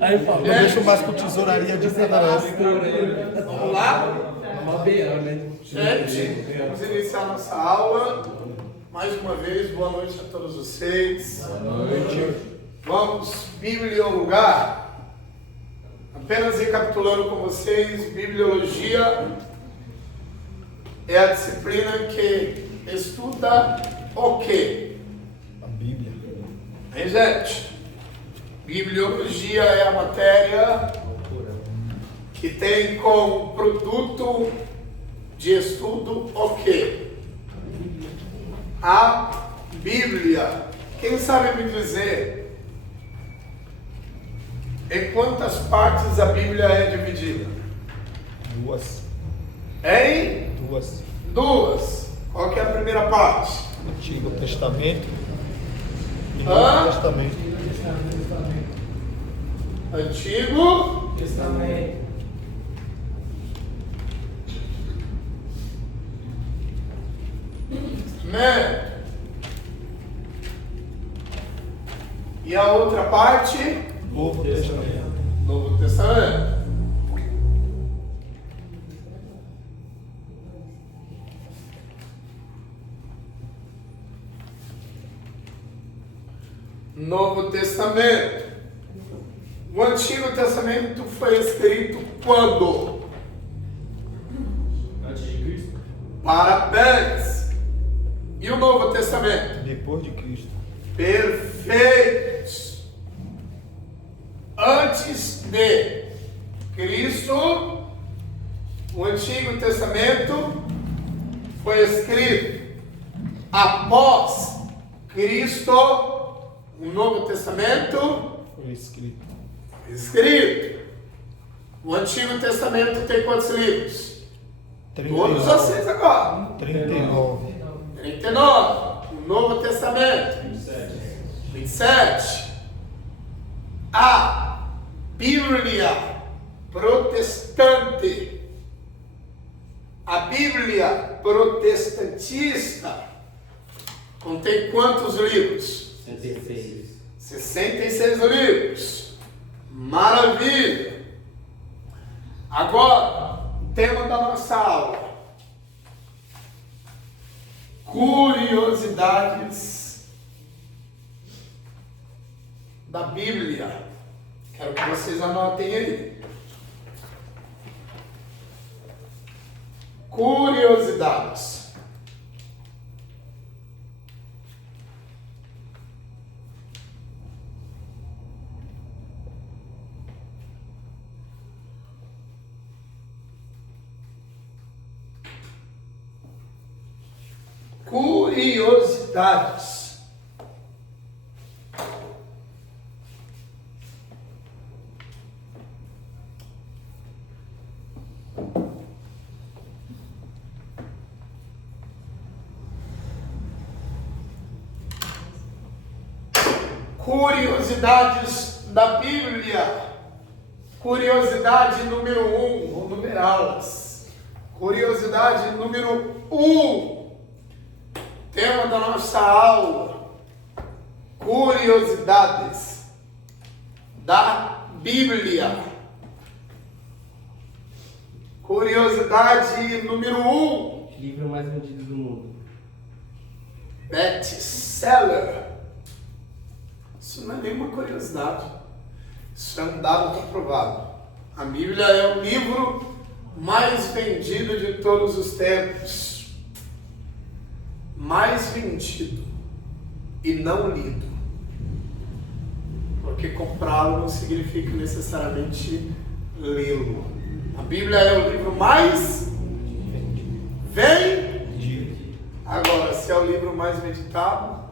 Aí fala. Eu deixo mais com tesouraria de Satanás. Vamos lá? Gente, vamos iniciar nossa aula. Mais uma vez, boa noite a todos vocês. Boa noite. Vamos bibliolugar. Apenas recapitulando com vocês, bibliologia é a disciplina que estuda o quê? A Bíblia. Hein, gente? Bibliologia é a matéria que tem como produto de estudo o quê? A Bíblia. Quem sabe me dizer em quantas partes a Bíblia é dividida? Duas. Em Duas. duas. Qual que é a primeira parte? Antigo Testamento e Hã? Novo Testamento. Antigo Testamento. Testamento. E a outra parte? Novo Testamento. Novo Testamento. Novo Testamento. O Antigo Testamento foi escrito quando? Antes de Cristo. Parabéns. E o Novo Testamento? Depois de Cristo. Perfeito. Antes de Cristo, o Antigo Testamento foi escrito. Após Cristo, o Novo Testamento Foi escrito. foi escrito. O Antigo Testamento tem quantos livros? Todos 39. vocês agora. 39. 39. O Novo Testamento. 27. A Bíblia protestante. A Bíblia protestantista contém quantos livros? 66. 66 livros. Maravilha. Agora, o tema da nossa aula. Curiosidades da Bíblia. Quero que vocês anotem aí. Curiosidades. Curiosidades. Curiosidades da Bíblia. Curiosidade número 1, vou numerá-las. Curiosidade número 1. Tema da nossa aula. Curiosidades da Bíblia. Curiosidade número 1. Livro mais vendido do mundo. Best-seller. Isso não é nenhuma curiosidade. Isso é um dado comprovado. A Bíblia é o livro mais vendido de todos os tempos. Mais vendido e não lido. Porque comprá-lo não significa necessariamente lê-lo. A Bíblia é o livro mais vendido. Agora, se é o livro mais meditado,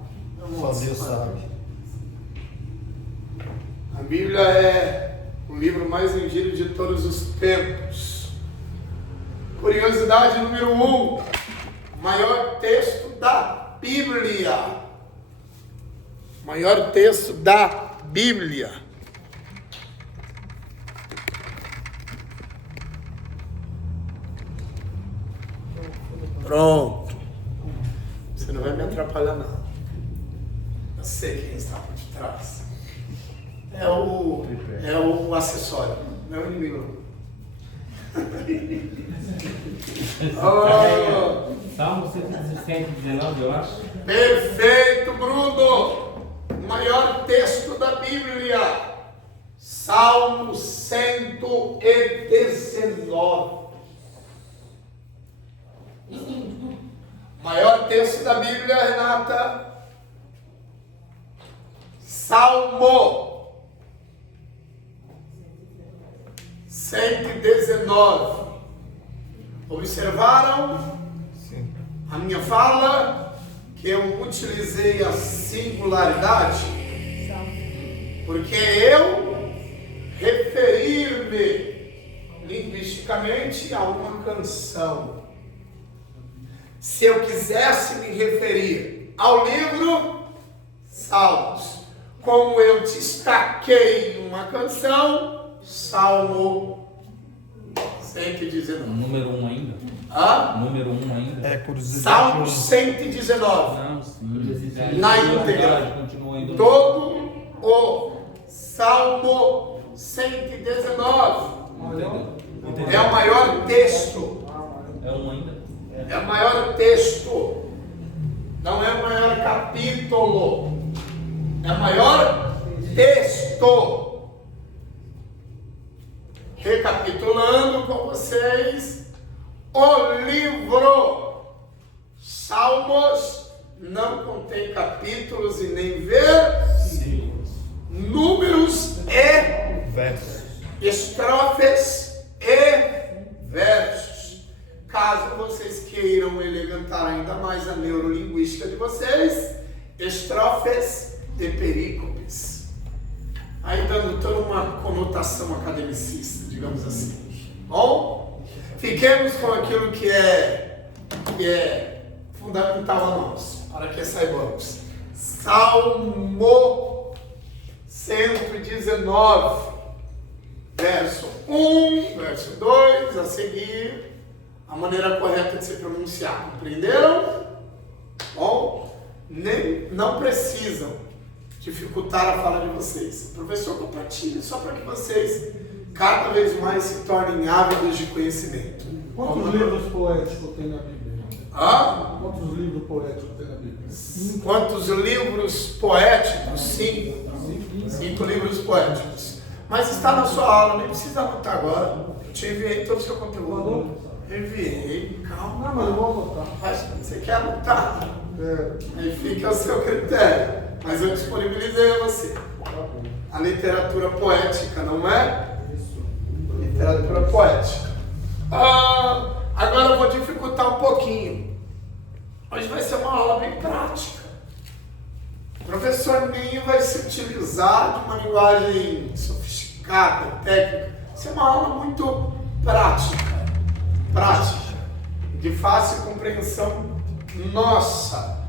Só Deus sabe. A Bíblia é o livro mais vendido de todos os tempos. Curiosidade número 1. Maior texto da Bíblia. Maior texto da Bíblia. Pronto. Você não vai me atrapalhar, não. Eu sei quem está por detrás. é o acessório, não é o inimigo. Oh, Salmo 119, eu acho. perfeito, Bruno! O maior texto da Bíblia, Salmo 119. Maior texto da Bíblia, Renata. Salmo 119. Observaram Sim. a minha fala? Que eu utilizei a singularidade? Porque eu referir-me linguisticamente a uma canção. Se eu quisesse me referir ao livro Salmos, como eu destaquei numa canção, Salmo 119. Número 1 ainda? Hã? Número 1 ainda? É curiosidade. Salmo 119. Não, sim. Curiosidade. Na íntegra. Continua indo. Todo o Salmo 119 Entendeu? é o maior texto. É 1 ainda? É o maior texto. Não é o maior capítulo. É o maior texto. Recapitulando com vocês, o livro Salmos não contém capítulos e nem versículos, números e Versos. estrofes e versos. Caso vocês queiram elegantar ainda mais a neurolinguística de vocês, estrofes e perícopes. Aí dando toda uma conotação academicista, digamos assim. Bom, fiquemos com aquilo que é fundamental a nós, para que saibamos. Salmo 119, verso 1, verso 2, a seguir, a maneira correta de se pronunciar. Compreenderam? Bom, não precisam dificultar a fala de vocês. O professor compartilha só para que vocês cada vez mais se tornem ávidos de conhecimento. Quantos livros poéticos tem na Bíblia? Ah? Quantos livros poéticos tem na Bíblia? Quantos livros poéticos? 5. 5 livros poéticos. Mas está na sua aula, nem precisa anotar agora. Eu te enviei todo o seu conteúdo. Enviei, calma. Não, mas eu vou anotar. Mas você quer anotar? É, Aí fica ao seu critério. Mas eu disponibilizei a você. tá bom. A literatura poética, não é? Isso. Literatura poética. Agora eu vou dificultar um pouquinho. Hoje vai ser uma aula bem prática. O professor nem vai se utilizar de uma linguagem sofisticada, técnica. Isso é uma aula muito prática. Prática. De fácil compreensão nossa.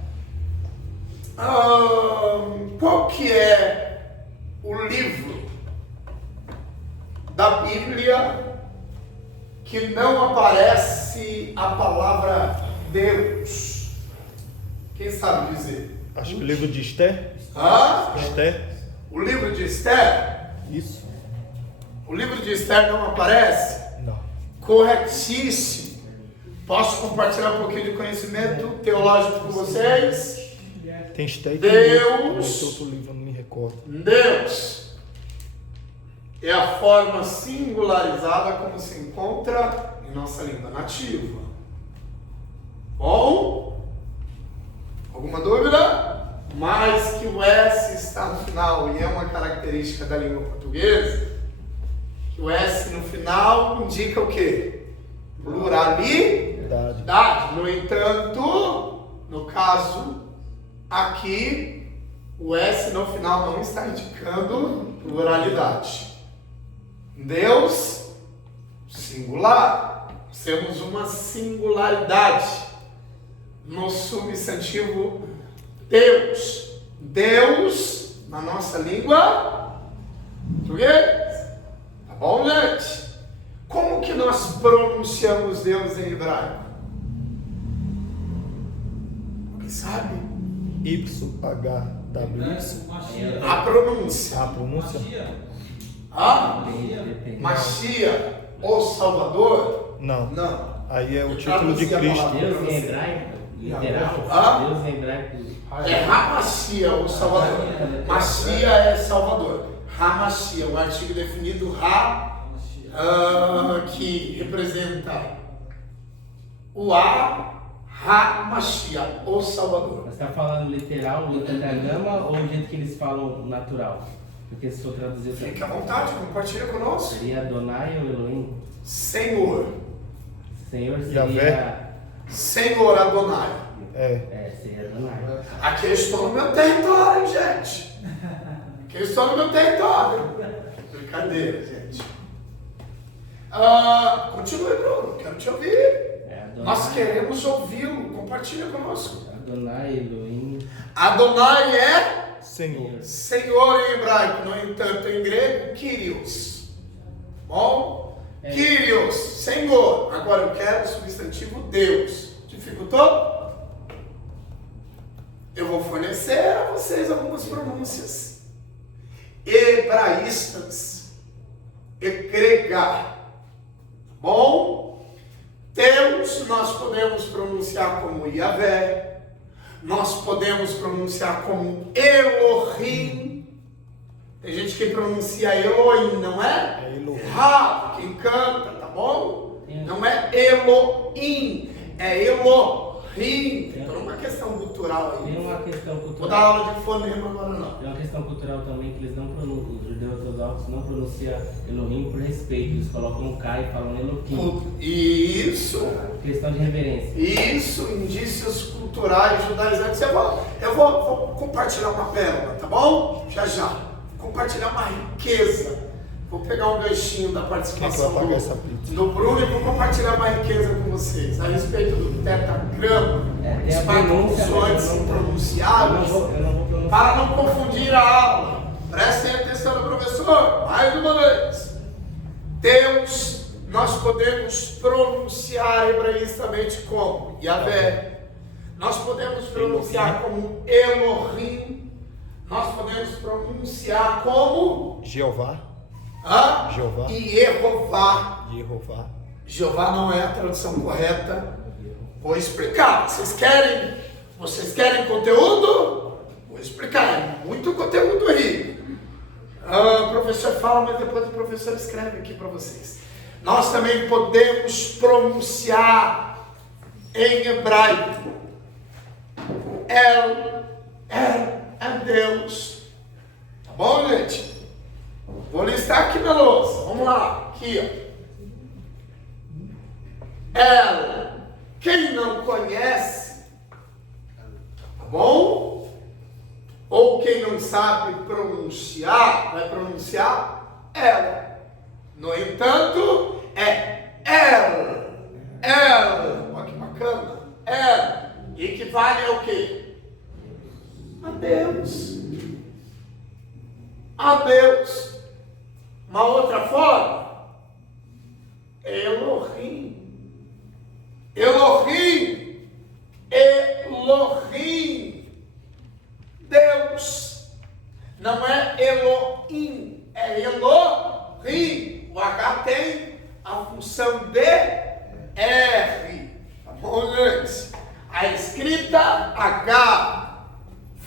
Qual que é o livro da Bíblia que não aparece a palavra Deus? Quem sabe dizer? Acho que o livro de Esther. Esther. O livro de Esther? Isso. O livro de Esther não aparece? Não. Corretíssimo. Posso compartilhar um pouquinho de conhecimento teológico com vocês? Tem Esther e Deus. tem outro livro, eu não me recordo. Deus é a forma singularizada como se encontra em nossa língua nativa. Bom? Alguma dúvida? Mas que o S está no final e é uma característica da língua portuguesa, que o S no final indica o quê? Pluralidade. No entanto, no caso aqui, o S no final não está indicando pluralidade. Deus, singular. Temos uma singularidade no substantivo Deus. Deus, na nossa língua portuguesa. Tá bom, gente? Como que nós pronunciamos Deus em hebraico? Alguém sabe? YHWH. W. A pronúncia. A pronúncia? Machia, o Salvador? Não. Não. Aí é o título de Cristo. Deus em hebraico, literal. Deus em hebraico. É Hamashia, o Salvador. Machia é Salvador. Hamashia, um artigo definido que representa o Hamashia, o Salvador. Você está falando literal, no tetragrama, ou o jeito que eles falam natural? Porque se for traduzir, Fique à vontade, compartilha conosco. seria Adonai ou Elohim? Senhor. Senhor Yahvé. seria... Senhor Adonai. seria Adonai. Aqui eu estou no meu território, gente. Aqui eu estou no meu território. Brincadeira, gente. Continue, Bruno. Quero te ouvir. Adonai, Nós queremos ouvi-lo. Compartilha conosco. Adonai, Elohim. Adonai é Senhor. Senhor em hebraico. No entanto, em grego, Kyrios. Bom? Kyrios, Senhor. Agora eu quero o substantivo Deus. Dificultou? Eu vou fornecer a vocês algumas pronúncias hebraístas e grega. Bom? Deus nós podemos pronunciar como Yahvé, nós podemos pronunciar como Elohim. Tem gente que pronuncia Elohim, não é? É Elohim. Errado, quem canta, tá bom? Não é Elohim, é Elohim. Tem toda uma questão cultural aí. Tem uma questão Vou dar cultural. aula de fonema agora não. Tem uma questão cultural também que eles não pronunciam, os judeus ortodoxos não pronunciam Elohim por respeito, eles colocam um K e falam Elohim. Isso, Questão de reverência. isso, indícios culturais judaizantes. Eu vou compartilhar uma pérola, tá bom? Já. Vou compartilhar uma riqueza. Vou pegar um ganchinho da participação Quem que vai pagar essa pizza? do Bruno e vou compartilhar uma riqueza com vocês a respeito do tetragrama, Tem a os quatro pronúncia, consoantes mas eu não pronunciados. eu não vou pronunciar. Para não confundir a aula, prestem atenção no professor, mais uma vez. Deus, nós podemos pronunciar hebraístamente como Yahvé, nós podemos pronunciar como Elohim, nós podemos pronunciar como Jeová. Jeová. e Yehová. Jeová. Jeová não é a tradução correta. Vou explicar. Vocês querem conteúdo? Vou explicar. É muito conteúdo rico. O professor fala, mas depois o professor escreve aqui para vocês. Nós também podemos pronunciar em hebraico. El é Deus. Tá bom, gente? Vou listar aqui na louça. Vamos lá. Aqui, ó. El. Quem não conhece, tá bom? Ou quem não sabe pronunciar, vai pronunciar ela. No entanto, é El. Olha que bacana. El. E equivale ao quê? A Deus. A Deus. Uma outra forma, Elohim. Elohim. Deus. Não é Elohim, é Elohim. O H tem a função de R. Tá bom, gente? A escrita H,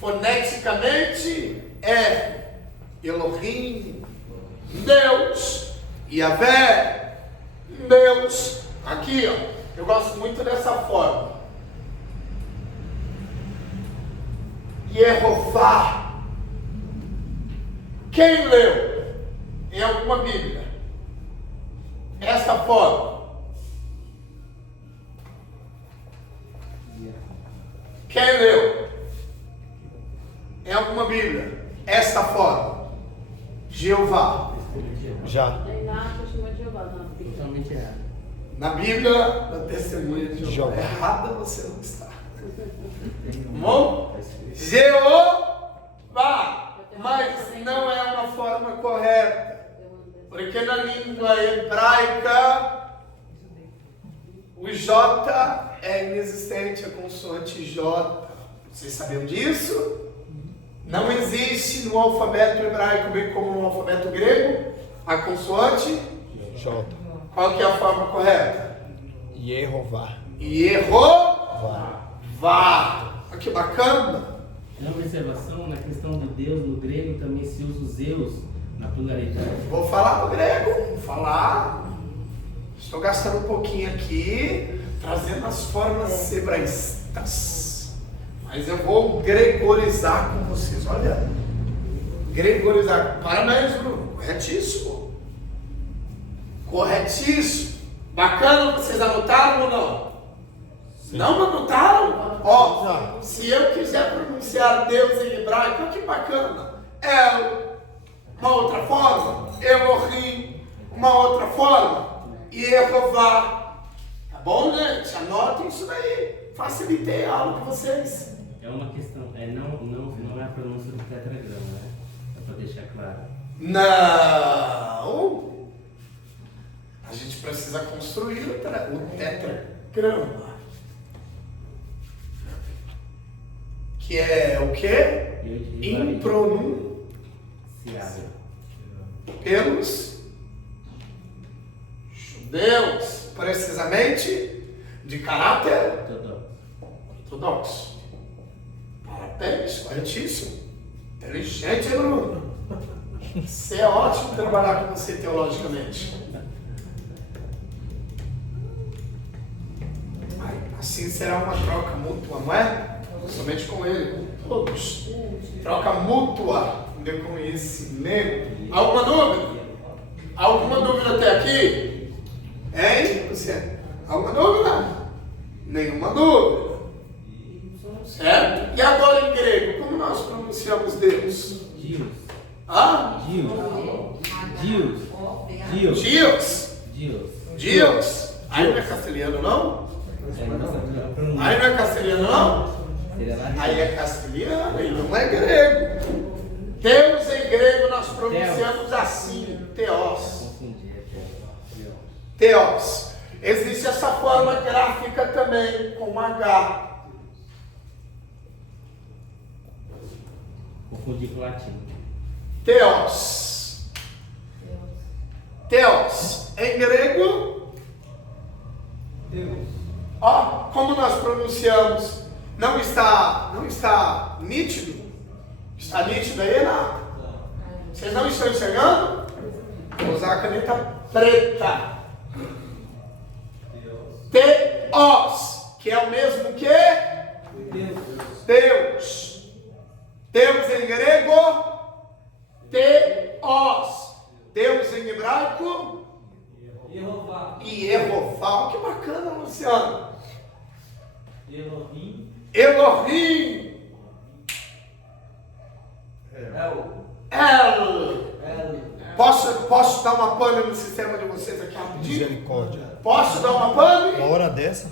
foneticamente R. Elohim. Deus. Yahvé. Deus. Aqui, ó. Eu gosto muito dessa forma. Yehová. Quem leu em alguma Bíblia esta forma? Quem leu em alguma Bíblia esta forma? Jeová. Já. Totalmente errado. Na Bíblia, da testemunha de Jeová. Errada você não está. Bom? Jeová. Mas não é uma forma correta. Porque na língua hebraica, o J é inexistente, a consoante J. Vocês sabiam disso? Não existe no alfabeto hebraico, bem como no alfabeto grego, a consoante. J. Qual que é a forma correta? Yehová. Yehová. Olha que bacana. Uma observação, na questão do Deus, no grego também se usa o Zeus na pluralidade. Vou falar do grego. Vou falar. Estou gastando um pouquinho aqui, trazendo as formas hebraístas. Mas eu vou gregorizar com vocês. Olha. Gregorizar. Parabéns, Bruno. Corretíssimo. Corretíssimo. Bacana, vocês anotaram ou não? Não anotaram? Ó, se eu quiser pronunciar Deus em hebraico, olha que bacana. El, uma outra forma. Elohim, uma outra forma. Yehová. Tá bom, gente? Anotem isso daí. Facilitei a aula de vocês. É uma questão, não é a pronúncia do tetragrama, né? Só para deixar claro. Não. A gente precisa construir o tetragrama. Que é o quê? Impronunciável. Pelos judeus, precisamente de caráter ortodoxo. Parabéns, corretíssimo. Inteligente, hein, Bruno? Você é ótimo trabalhar com você teologicamente. Assim será uma troca mútua, não é? Somente com ele, com todos. Troca mútua de conhecimento. Alguma dúvida? Alguma dúvida até aqui? Hein? Você? Alguma dúvida? Nenhuma dúvida. Certo? E agora em grego, como nós pronunciamos Deus? Deus. Ah? Deus. Deus. Aí não é castelhano, não? Aí não é castelhano, não? Aí é castelhano e não é grego. Deus em grego nós pronunciamos assim, Theos. Theos. Existe essa forma gráfica também, com H. Confundi com o latim. Theos. Theos. Em grego, Deus. ó, como nós pronunciamos, não está nítido? Está nítido aí, não? Vocês não estão enxergando? Vou usar a caneta preta. Theos, que é o mesmo que Deus. Deus em grego, Theos. Deus em hebraico, Yehová. Que bacana, Luciano. Elohim. El. Posso dar uma pane no sistema de vocês aqui rapidinho? Misericórdia. Posso dar uma pane? Uma hora dessa?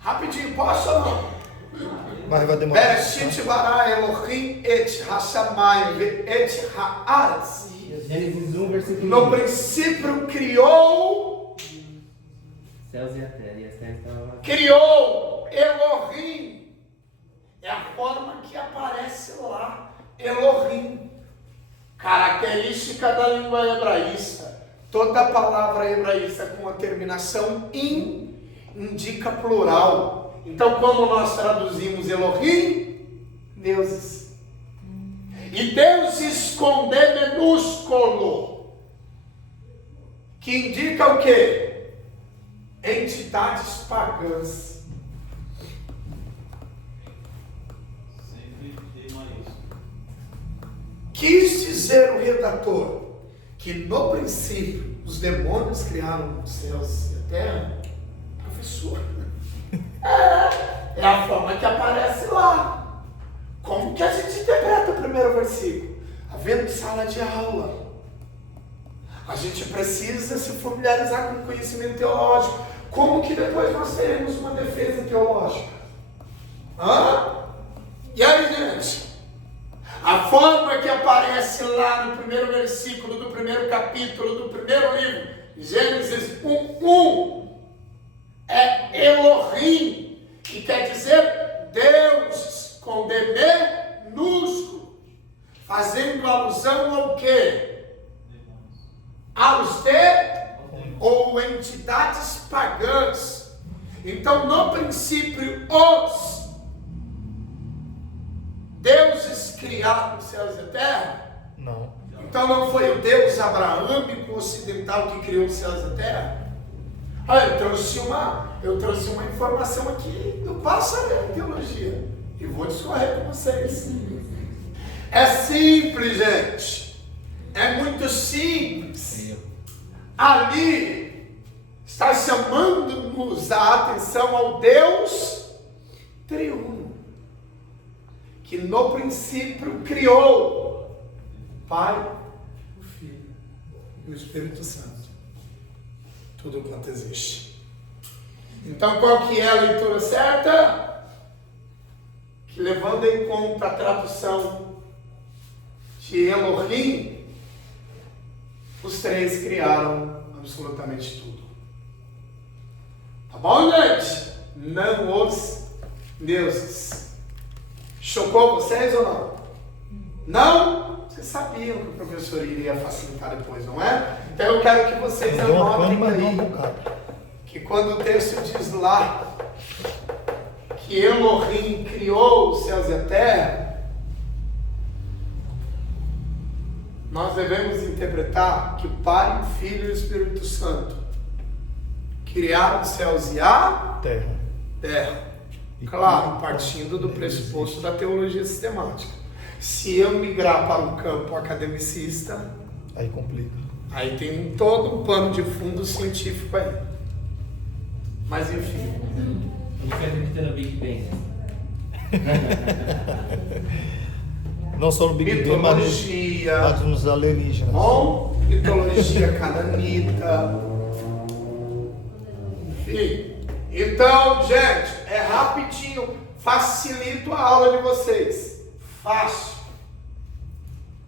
Rapidinho, posso ou não? Mas vai demorar. Bereshit bara Elohim et hashamayim et haaretz. Gênesis 1, versículo 1. No princípio criou Céus e a terra. E as terras estavam... Criou Elohim. É a forma que aparece lá. Elohim. Característica da língua hebraísta. Toda palavra hebraísta com a terminação in indica plural. Então, como nós traduzimos Elohim? Deuses. E deuses com D minúsculo, que indica o quê? Entidades pagãs. Quis dizer o redator que no princípio os demônios criaram os céus e a terra. Professor, é a forma que aparece lá. Como que a gente interpreta o primeiro versículo? Havendo sala de aula, a gente precisa se familiarizar com o conhecimento teológico. Como que depois nós teremos uma defesa teológica? E aí, gente? A forma que aparece lá no primeiro versículo do primeiro capítulo do primeiro livro, Gênesis 1:1, é Elohim, que quer dizer Deus, com D minúsculo, fazendo alusão ao quê? Aos ou entidades pagãs. Então, no princípio, os deuses criaram os céus e a terra? Não. Então não foi o Deus abraâmico ocidental que criou os céus e a terra? Eu trouxe uma informação aqui do pássaro da teologia e vou discorrer com vocês. É simples, gente. É muito simples. Ali está chamando-nos a atenção ao Deus triuno, que no princípio criou o Pai, o Filho e o Espírito Santo. Tudo quanto existe. Então, qual que é a leitura certa? Que, levando em conta a tradução de Elohim, os três criaram absolutamente tudo. Tá bom, gente? Não os deuses. Chocou vocês ou não? Não? Vocês sabiam que o professor iria facilitar depois, não é? Então eu quero que vocês anotem aí que quando o texto diz lá que Elohim criou os céus e a terra, nós devemos interpretar que o Pai, o Filho e o Espírito Santo criaram os céus e a terra. Claro, partindo do pressuposto da teologia sistemática. Se eu migrar para o campo academicista, aí complica. Aí tem todo um pano de fundo científico aí. Mas enfim. Ele acredita no Big Bang. Não só no Big Bang, mas nos alienígenas. Bom, mitologia cananita. Enfim. Então, gente, é rapidinho. Facilito a aula de vocês. Fácil.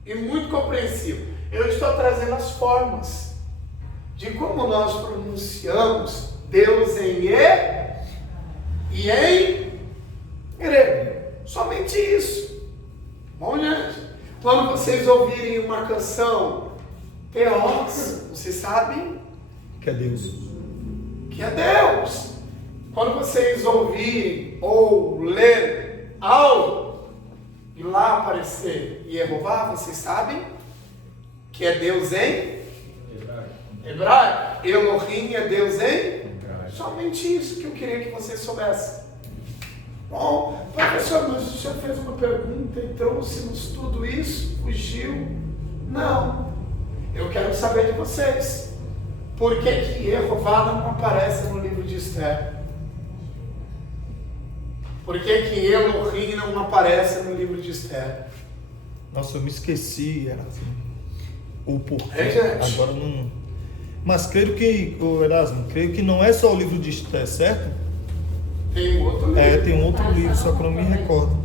E muito compreensível. Eu estou trazendo as formas de como nós pronunciamos Deus em e em grego. Somente isso. Bom, gente? Quando vocês ouvirem uma canção Theos, vocês sabem que é Deus. Que é Deus. Quando vocês ouvirem ou lerem algo e lá aparecer Yehová, vocês sabem que é Deus em hebraico. Elohim é Deus em somente isso que eu queria que vocês soubessem. Bom, professor, mas o senhor fez uma pergunta e trouxe-nos tudo isso, fugiu? Não. Eu quero saber de vocês. Por que Yehová não aparece no livro de Esther? Por que Elohim não aparece no livro de Esther? Nossa, eu me esqueci, Erasmo. O porquê. Gente. Agora não. Mas creio que, Erasmo, creio que não é só o livro de Esther, certo? Tem outro livro. Tem um outro livro, só que eu não me recordo.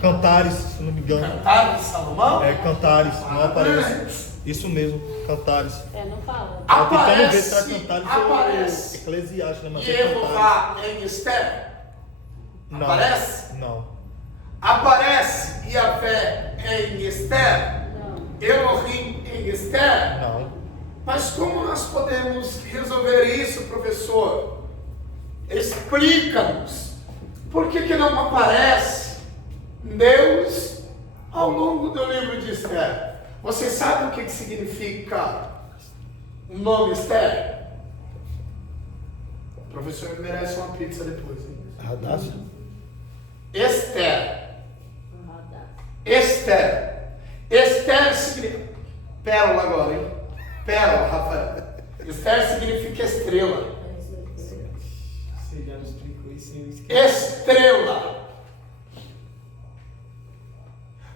Cantares, se não me engano. Cantares de Salomão? Cantares, não aparece. Isso mesmo, Cantares. Não fala. Tentando ver se é Cantares Aparece. ou Eclesiastes, né? Mas E é Cantares. Yehová em Esther? Não. Aparece? Não. Aparece Yahvé em Esther? Não. Elohim em Esther? Não. Mas como nós podemos resolver isso, professor? Explica-nos. Por que não aparece Deus ao longo do livro de Esther? Você sabe o que significa o nome Esther? O professor merece uma pizza depois, hein? Radassa? Esther. Esther. Esther significa... Pérola agora, hein? Pérola, Rafael. Esther significa estrela. Você já me explicou isso e eu esqueci. Estrela.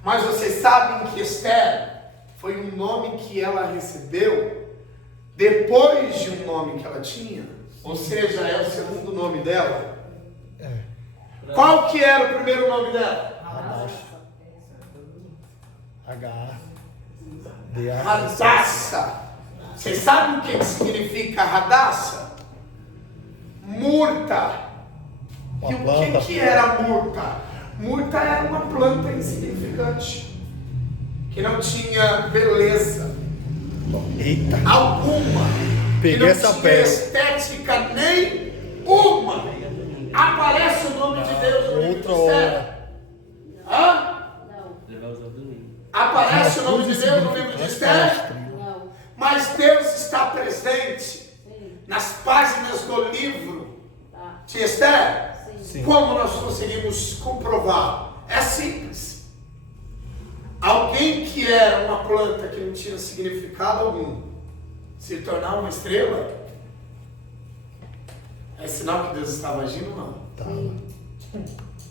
Mas vocês sabem que Esther foi um nome que ela recebeu depois de um nome que ela tinha? Ou seja, é o segundo nome dela? Qual que era o primeiro nome dela? Radassa. Vocês sabem o que significa Radassa? Murta. E o que era murta? Murta era uma planta insignificante, que não tinha beleza Eita. alguma, Peguei que não essa tinha pérola. estética nenhuma. Aparece o nome de Deus no livro Outra de Esther. hora. Hã? Levar os outros livros. Aparece o nome de Deus no livro de Esther, Não. mas Deus está presente Sim. nas páginas do livro Tá. de Esther. Sim. Sim. Como nós conseguimos comprovar? É simples. Alguém que era uma planta que não tinha significado algum se tornar uma estrela, é sinal que Deus estava agindo, não.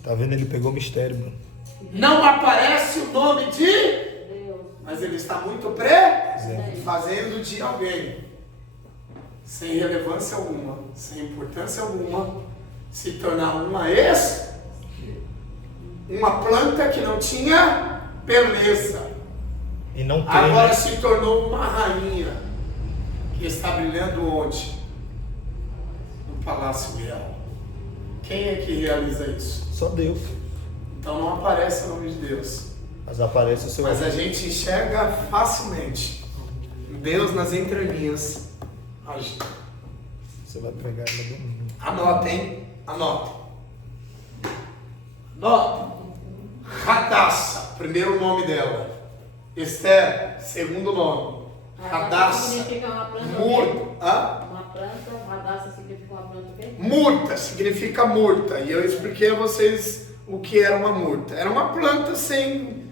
Tá vendo? Ele pegou o mistério, Bruno. Não aparece o nome de, Deus. mas ele está muito presente, fazendo de alguém, sem relevância alguma, sem importância alguma, se tornar uma planta que não tinha beleza. E não tem, Agora né? se tornou uma rainha que está brilhando onde? No Palácio Real. Quem é que realiza isso? Só Deus. Então não aparece o nome de Deus. Mas aparece o seu Mas a gente enxerga facilmente Deus nas entrelinhas agindo. Você vai pegar ela domingo. Anota, hein? Anota. Anota. Radassa, primeiro nome dela. Esther, segundo nome. Radassa. Significa uma planta. Murta. Hã? Uma planta. Radassa significa uma planta o quê? Murta significa murta. E eu expliquei a vocês o que era uma murta. Era uma planta sem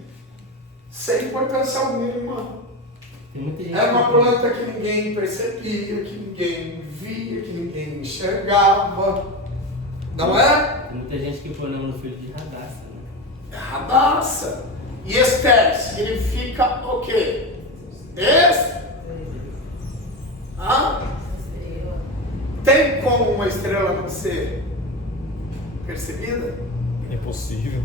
importância alguma. Tem muita gente Era uma que- planta que ninguém percebia, que ninguém via, que ninguém enxergava. Não é? Tem muita gente que põe o nome no filho de Radassa, né? É Radassa. E Esther significa o quê? Tem como uma estrela não ser percebida? Impossível.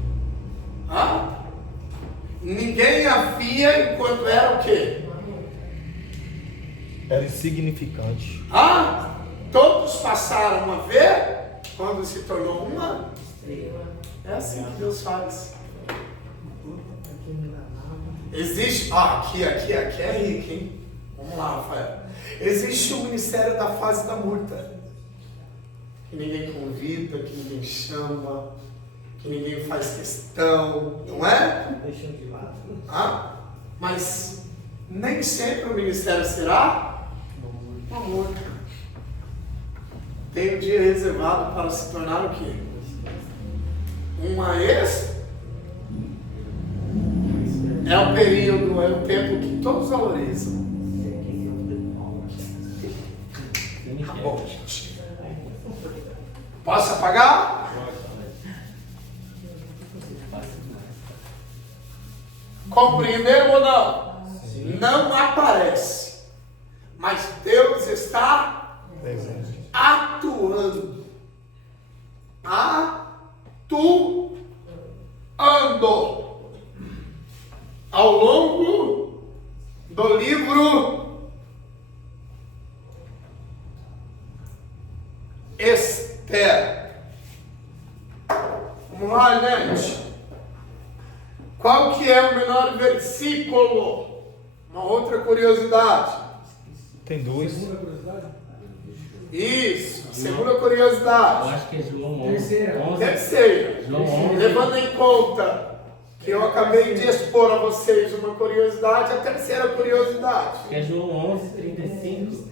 Ninguém a via enquanto era o quê? Era insignificante. Todos passaram a ver quando se tornou uma. É assim que Deus faz. Existe. Aqui é rico, hein? Vamos lá, Rafael. Existe o ministério da fase da murta. Que ninguém convida, que ninguém chama, que ninguém faz questão, não é? Deixando de lado. Mas nem sempre o ministério será uma murta. Tem um dia reservado para se tornar o quê? Uma ex. É o período, é o tempo que todos valorizam. Tá bom, gente. Posso apagar? Compreenderam ou não? Não aparece. Mas Deus está Presente. atuando. Ao longo do livro Esther. Vamos lá, gente. Qual que é o menor versículo? Uma outra curiosidade. Tem dois. Segunda curiosidade? Isso, a segunda Eu curiosidade. acho que é João 11. Terceira. 11. Terceira, João 11. levando em conta que eu acabei de expor a vocês uma curiosidade, a terceira curiosidade. Que é João 11, 35.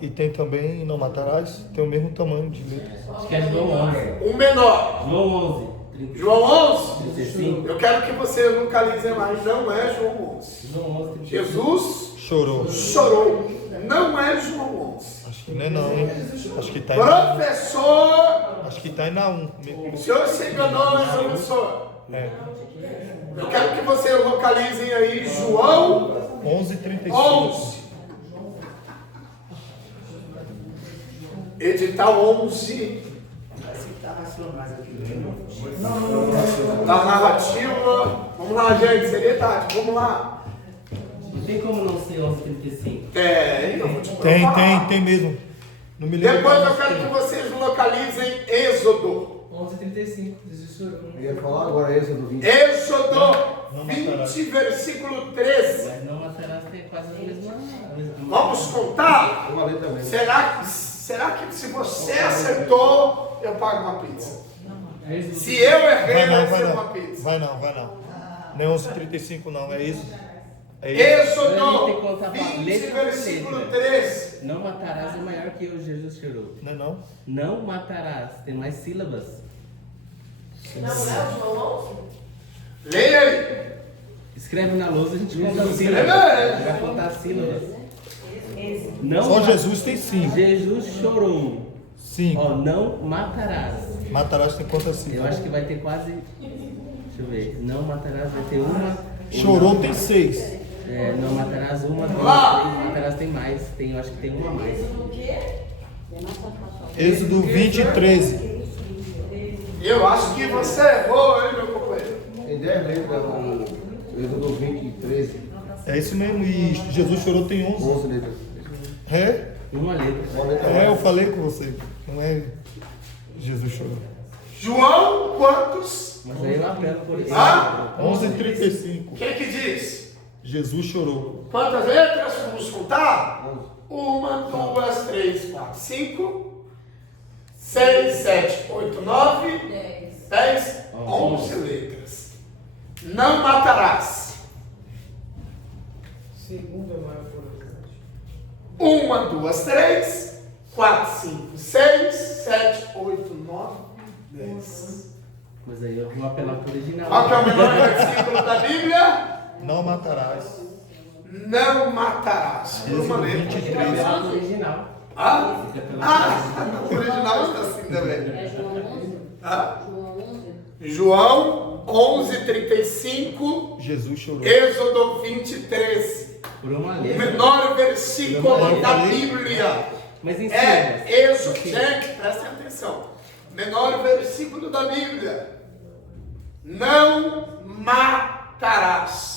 E tem também Não Matarás. Tem o mesmo tamanho de letra. Acho que é João 11. O menor, João 11, 35. João 11. 35. Eu quero que vocês localizem mais, não é João 11. João 11, 35. Jesus Chorou. chorou, não é João 11. Acho que não é não, hein? Acho que tá em Naum. Professor, Acho que tá em Naum. o senhor se enganou, né, professor? É. Eu quero que vocês localizem aí João 11:35. 11. Edital 11. Da narrativa. Vamos lá, gente, seriedade, vamos lá. Não tem como não ser 11, 35. Eu vou te provar. Tem mesmo. Não me lembro. Depois eu quero que vocês localizem Êxodo. 11:35, diz o Eu ia falar agora Êxodo 20. Êxodo Não 20, matarás. versículo 13. Mas não matarás tem quase a mesma. Vamos contar? Eu falei também. Será que se você acertou, eu pago uma pizza? Êxodo- Se eu errei, Vai vai não, vai ser uma não. pizza. Vai não, vai não. Não é 11:35 não, é isso. É isso. Não, a gente tem que Êxodo contar 20, letra por versículo letra. 13. Não matarás é maior que o Jesus chorou. Não é não? Não matarás, tem mais sílabas. Não é o João 11? Leia aí. Escreve na lousa, a gente conta as Escreve sílabas. aí. Vai contar as sílabas. Não Só ma- Jesus tem 5. Jesus chorou. 5. Ó, não matarás. Matarás tem quantas Eu 5? acho que vai ter quase. Deixa eu ver. Não matarás, vai ter uma. Chorou Não. tem 6. É, não matarás uma, duas, Lá. três. Matarás tem mais. Tem, eu acho que tem uma a mais. Êxodo 20:13. Eu acho que você errou, hein, meu companheiro? Tem 10 letras no Êxodo 20 e 13. É isso mesmo. E Jesus chorou tem 11. 11 letras. É? Uma letra. Uma letra É, eu mais. falei com você. Não é Jesus chorou. João, quantos? Mas aí eu apelo por isso. Ah? 11:35. Quem que diz? Jesus chorou. Quantas letras? Vamos contar? 11. 1, 2, 3, 4, 5, 6, 7, 8, 9, 10, 11 letras. Não matarás. Segunda maior probabilidade. 1, 2, 3, 4, 5, 6, 7, 8, 9, 10. Mas aí eu vou apelar pro original. Qual que é o menor versículo da Bíblia? Não matarás. Não matarás. Por uma letra. Tem que apelar pro original. Ah? Tem que apelar Ah, o original está assim também. É João 11? Ah? João 11? João 11:35, Jesus chorou. Êxodo 20:13. por uma O letra. menor versículo da Bíblia Mas em é sílabas. Êxodo. Gente, prestem atenção. Menor versículo da Bíblia. Não matarás.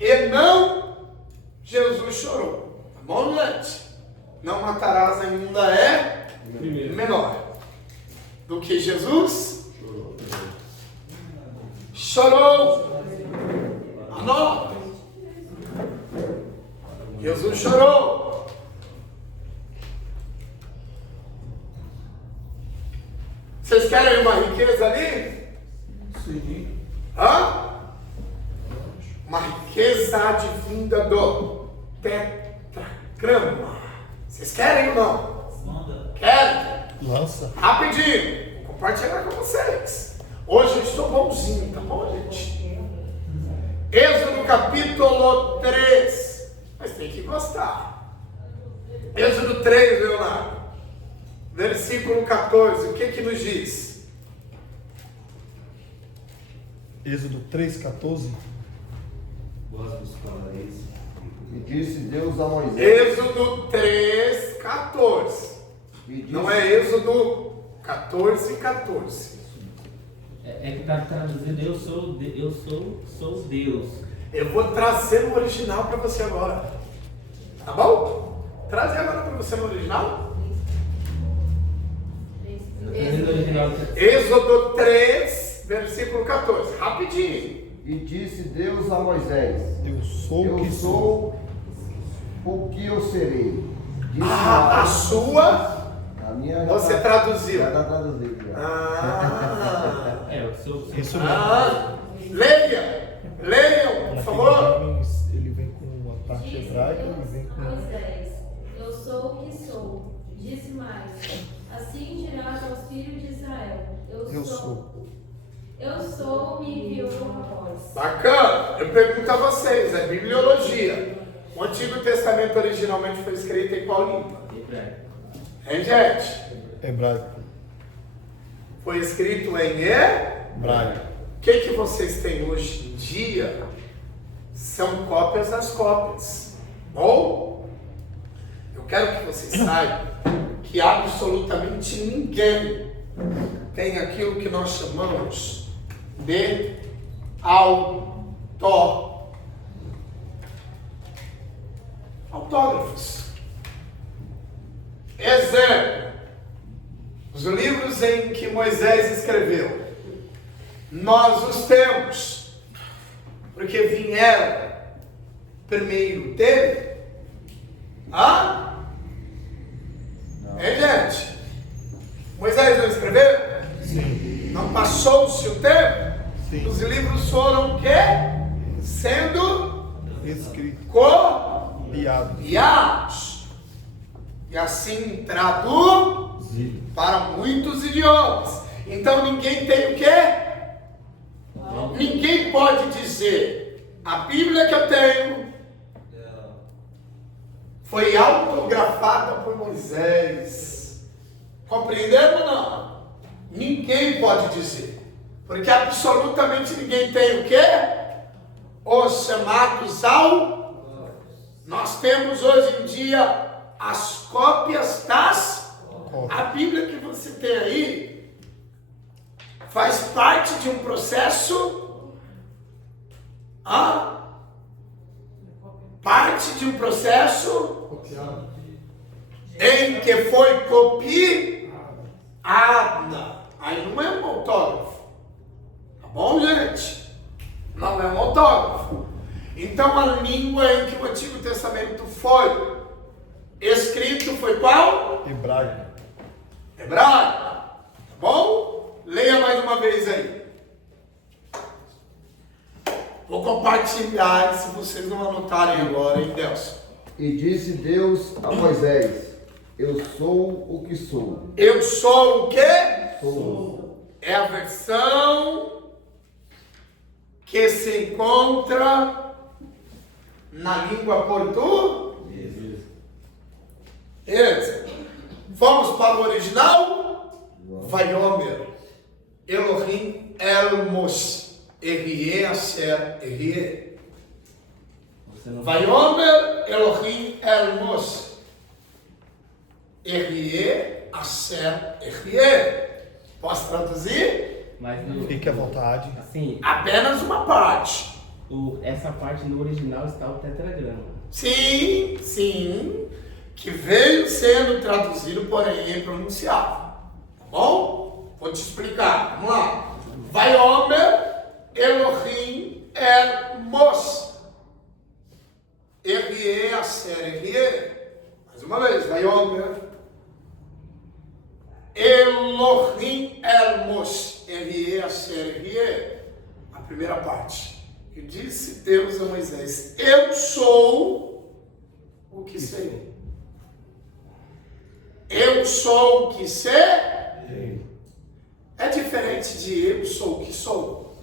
E não Jesus chorou. Tá bom, gente? Não matarás ainda é menor do que Jesus chorou. Anota. Jesus chorou. Vocês querem uma riqueza ali? Sim. Hã? Uma riqueza advinda do tetragrama. Vocês querem ou não? Querem? Lança. Rapidinho. Vou compartilhar com vocês. Hoje eu estou bonzinho, tá bom, gente? Êxodo capítulo 3. Mas tem que gostar. Êxodo 3, Leonardo. Versículo 14. O que que nos diz? Êxodo 3:14. E disse Deus a Moisés. Êxodo 3, 14. E disse, Não é Êxodo 14, 14. É que tá traduzido sou Deus. Eu vou trazer no original para você agora. Tá bom? Trazer agora para você no original. Traduzido original. Êxodo 3, versículo 14. Rapidinho. E disse Deus a Moisés. Eu sou o Eu que sou. sou o que eu serei. Disse A Arão. sua, A minha você traduziu. Já está traduzido. Já. Ah, É, eu sou. Isso mesmo. leia. Leiam, por Na favor. King James, ele vem com uma parte Disse hebraica e Deus vem a com. Moisés, eu sou o que sou. Disse mais, assim dirás aos filhos de Israel, Eu sou. Eu sou, me enviou a vós. Bacana. Eu pergunto a vocês, é bibliologia. O Antigo Testamento originalmente foi escrito em qual língua? Hebraico. Hein, gente? Hebraico. Foi escrito em Hebraico. O que vocês têm hoje em dia são cópias das cópias. Bom, eu quero que vocês saibam que absolutamente ninguém tem aquilo que nós chamamos de autógrafos. Exemplo, Os livros em que Moisés escreveu, nós os temos, porque vieram primeiro dele. Hein, gente? Moisés não escreveu? Sim. Não passou-se o tempo? Sim. Os livros foram o quê? Sendo Escrito. copiados. E assim traduzido para muitos idiomas. Então ninguém tem o quê? Ninguém pode dizer: a Bíblia que eu tenho foi autografada por Moisés. Compreenderam ou não? Ninguém pode dizer. Porque absolutamente ninguém tem o quê? Os chamados Nós temos hoje em dia as cópias das... A Bíblia que você tem aí faz parte de um processo... Parte de um processo em que foi copiada. Aí não é um autógrafo. Tá bom, gente? Não é um autógrafo. Então a língua em que o Antigo Testamento foi escrito foi qual? Hebraico. Hebraico. Tá bom? Leia mais uma vez aí. Vou compartilhar, se vocês não anotarem agora, hein, Delson? E disse Deus a Moisés: eu sou o que sou. Eu sou o quê? Sou. É a versão que se encontra na língua portuguesa. Vamos para o original? Vaiomer, Elohim El Moshe, Erie Asher Erie. Vaiomer Elohim El Moshe, Erie Asher Erie. Posso traduzir? Mas no, Fique à vontade. assim, Apenas uma parte. essa parte no original está o tetragrama. Sim, sim, que veio sendo traduzido, porém impronunciável. Tá bom? Vou te explicar. Vamos lá. Vaiomer Elohim El Moshe, Erie Asher Erie. Mais uma vez. Vaiomer Elohim El Moshe, Erie Asher Erie. A primeira parte. E disse Deus a Moisés: eu sou o que sei. Eu sou o que sei. É diferente de eu sou o que sou.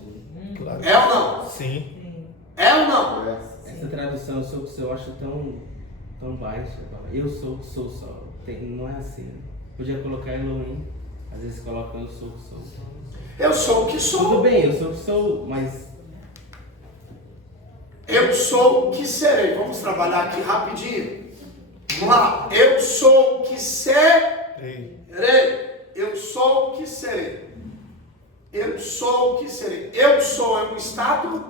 Claro. É ou não? Sim. É ou não? Essa tradução, eu sou o que sou, eu acho tão baixa. Eu sou o que sou só. Não é assim. Podia colocar Elohim, às vezes colocam eu sou o que sou. Eu sou o que sou. Tudo bem, eu sou o que sou, mas Eu sou o que serei. Vamos trabalhar aqui rapidinho. Vamos lá. Eu sou o que serei. Eu sou o que serei. Eu sou o que serei. Eu sou é um estado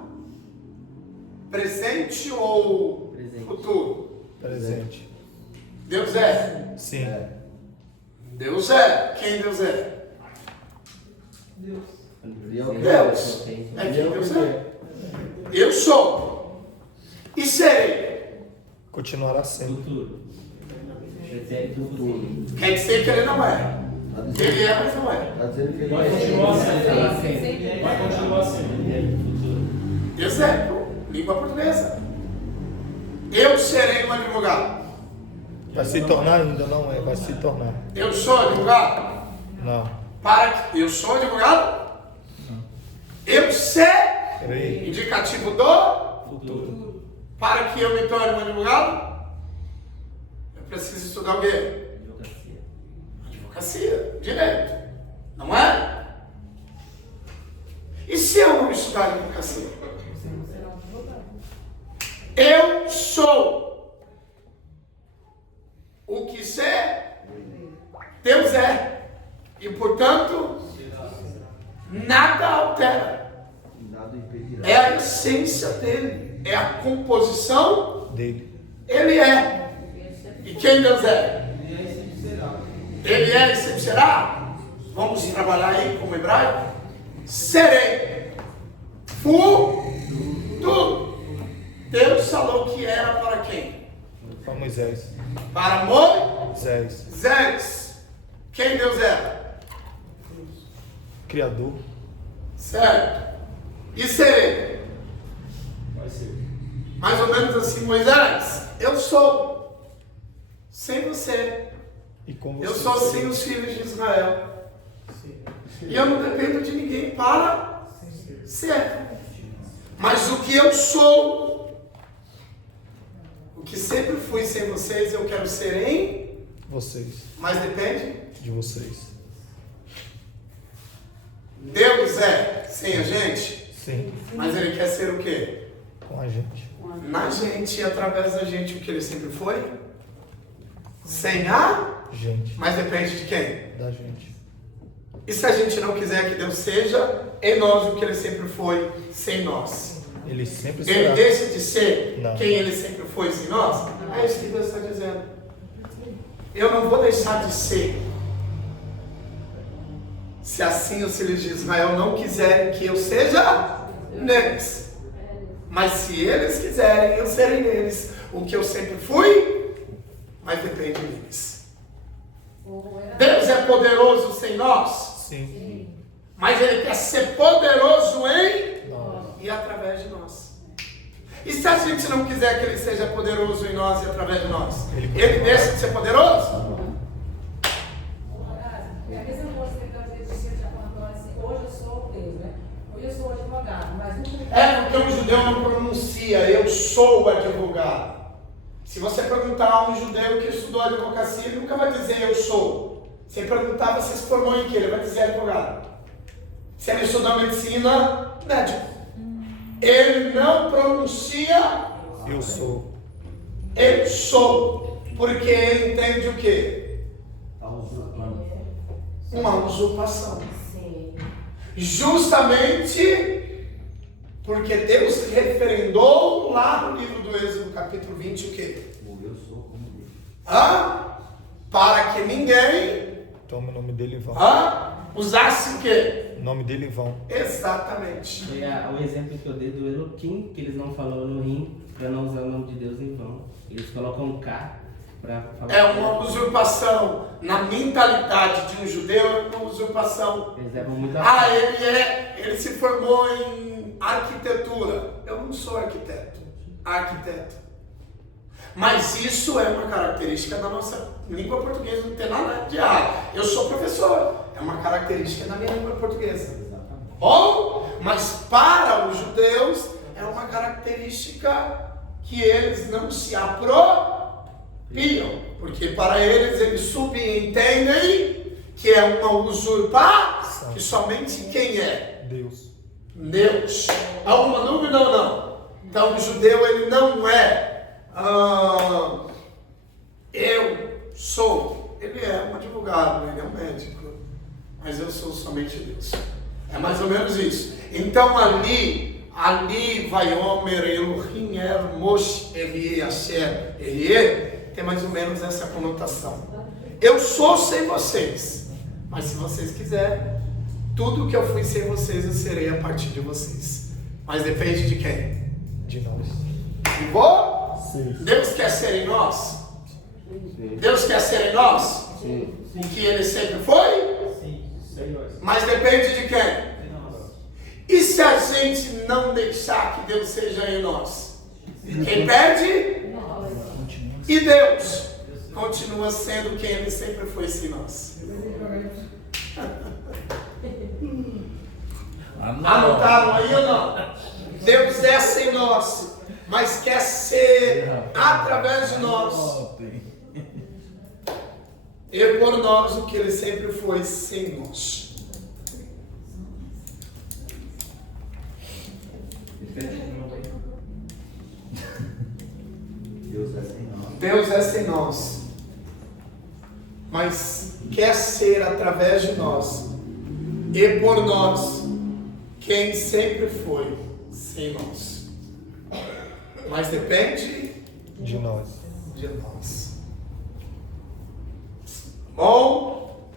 presente ou Presente. futuro? Presente. Deus é. Sim. Deus é. Quem Deus é? Deus. É quem Deus é. Eu sou. E serei. Continuará sendo. futuro. Pretérito do futuro. Quer dizer que ele não é. Ele é, mas não é. Está dizendo que ele Vai é. continuar Será sendo. sempre. Vai continuar sendo. Pretérito do futuro. Exemplo. Língua portuguesa. Eu serei um advogado. Vai se tornar ainda, não é? Vai se tornar. Eu sou advogado. Não. Para que eu sou advogado. Eu serei. Rei. Indicativo do. Futuro. Para que eu me torne um advogado, eu preciso estudar o quê? Advocacia. Advocacia, direito, não é? E se eu não estudar advocacia? Eu sou o que ser, Deus é. E portanto, nada altera. Nada impedirá. É a essência dele, é a composição, Dele. ele é. E quem Deus é? Ele é e sempre será. Vamos trabalhar aí como hebraico? Serei. Futuro. Deus falou que era para quem? Para Moisés. Para Moisés. Moisés. Quem Deus era? Criador. Certo. E serei. Vai ser. Mais ou menos assim, Moisés, eu sou sem você. E com Eu você. sou sem os filhos de Israel. E eu não dependo de ninguém para ser. Mas o que eu sou, o que sempre fui sem vocês, eu quero ser em. Vocês. Mas depende. De vocês. Deus é sem a gente, Sim. mas Ele quer ser o quê? Com a gente. Na gente e através da gente, o que Ele sempre foi? Sem a. Gente. Mas depende de quem? Da gente. E se a gente não quiser que Deus seja em nós o que Ele sempre foi sem nós? Ele sempre Ele será. deixa de ser Não. quem Ele sempre foi sem nós? É isso que Deus está dizendo. Eu não vou deixar de ser. Se assim os filhos de Israel não quiserem que eu seja neles. Mas se eles quiserem, eu serei neles. O que eu sempre fui, mas depende deles. Deus é poderoso sem nós, Sim. mas Ele quer ser poderoso em Nós. e através de nós. E se a gente não quiser que Ele seja poderoso em nós e através de nós, Ele deixa de ser poderoso? É a mesma coisa que às vezes você já falou assim, hoje eu sou Deus, né? Hoje eu sou advogado, mas nunca. É porque um judeu não pronuncia, eu sou advogado. Se você perguntar a um judeu que estudou advocacia, ele nunca vai dizer eu sou. Se perguntar, você se formou em quê? Ele vai dizer advogado. Se ele estudou medicina, médico. Ele não pronuncia Eu sou. eu sou, porque ele entende o quê? Uma usurpação. Sim. Justamente porque Deus referendou lá no livro do Êxodo, capítulo 20, o quê? Para que ninguém Toma o nome dele em vão. usasse o quê? O nome dele em vão. Exatamente. Foi o exemplo que eu dei do Elohim, que eles não falaram no rim, para não usar o nome de Deus em vão. Eles colocam um K para falar. É uma usurpação. Na mentalidade de um judeu, é uma usurpação. Eles levam muito a Ele se formou em arquitetura. Eu não sou arquiteto. Mas isso é uma característica da nossa língua portuguesa, não tem nada de errado. Eu sou professor, é uma característica da minha língua portuguesa. Mas para os judeus é uma característica que eles não se apropriam, porque para eles subentendem que é uma usurpação, que somente quem é? Deus. Deus. Alguma dúvida ou não? Então o judeu ele não é eu sou. Ele é um advogado, ele é um médico, mas eu sou somente Deus. É mais ou menos isso. Então ali vai Omer, Elohim, Mosh, Erie, Asher, Erie, tem mais ou menos essa conotação. Eu sou sem vocês, mas se vocês quiserem, tudo que eu fui sem vocês, eu serei a partir de vocês. Mas depende de quem? De nós. De vós? Sim. Deus quer ser em nós? Deus quer ser em nós? O que Ele sempre foi? Mas depende de quem? E se a gente não deixar que Deus seja em nós? Quem perde? E Deus continua sendo quem Ele sempre foi sem nós. Anotaram aí ou não? Deus é sem nós, mas quer ser através de nós e por nós o que Ele sempre foi sem nós. Deus é sem nós, mas quer ser através de nós e por nós quem sempre foi sem nós. Mas depende De nós. de nós. Bom,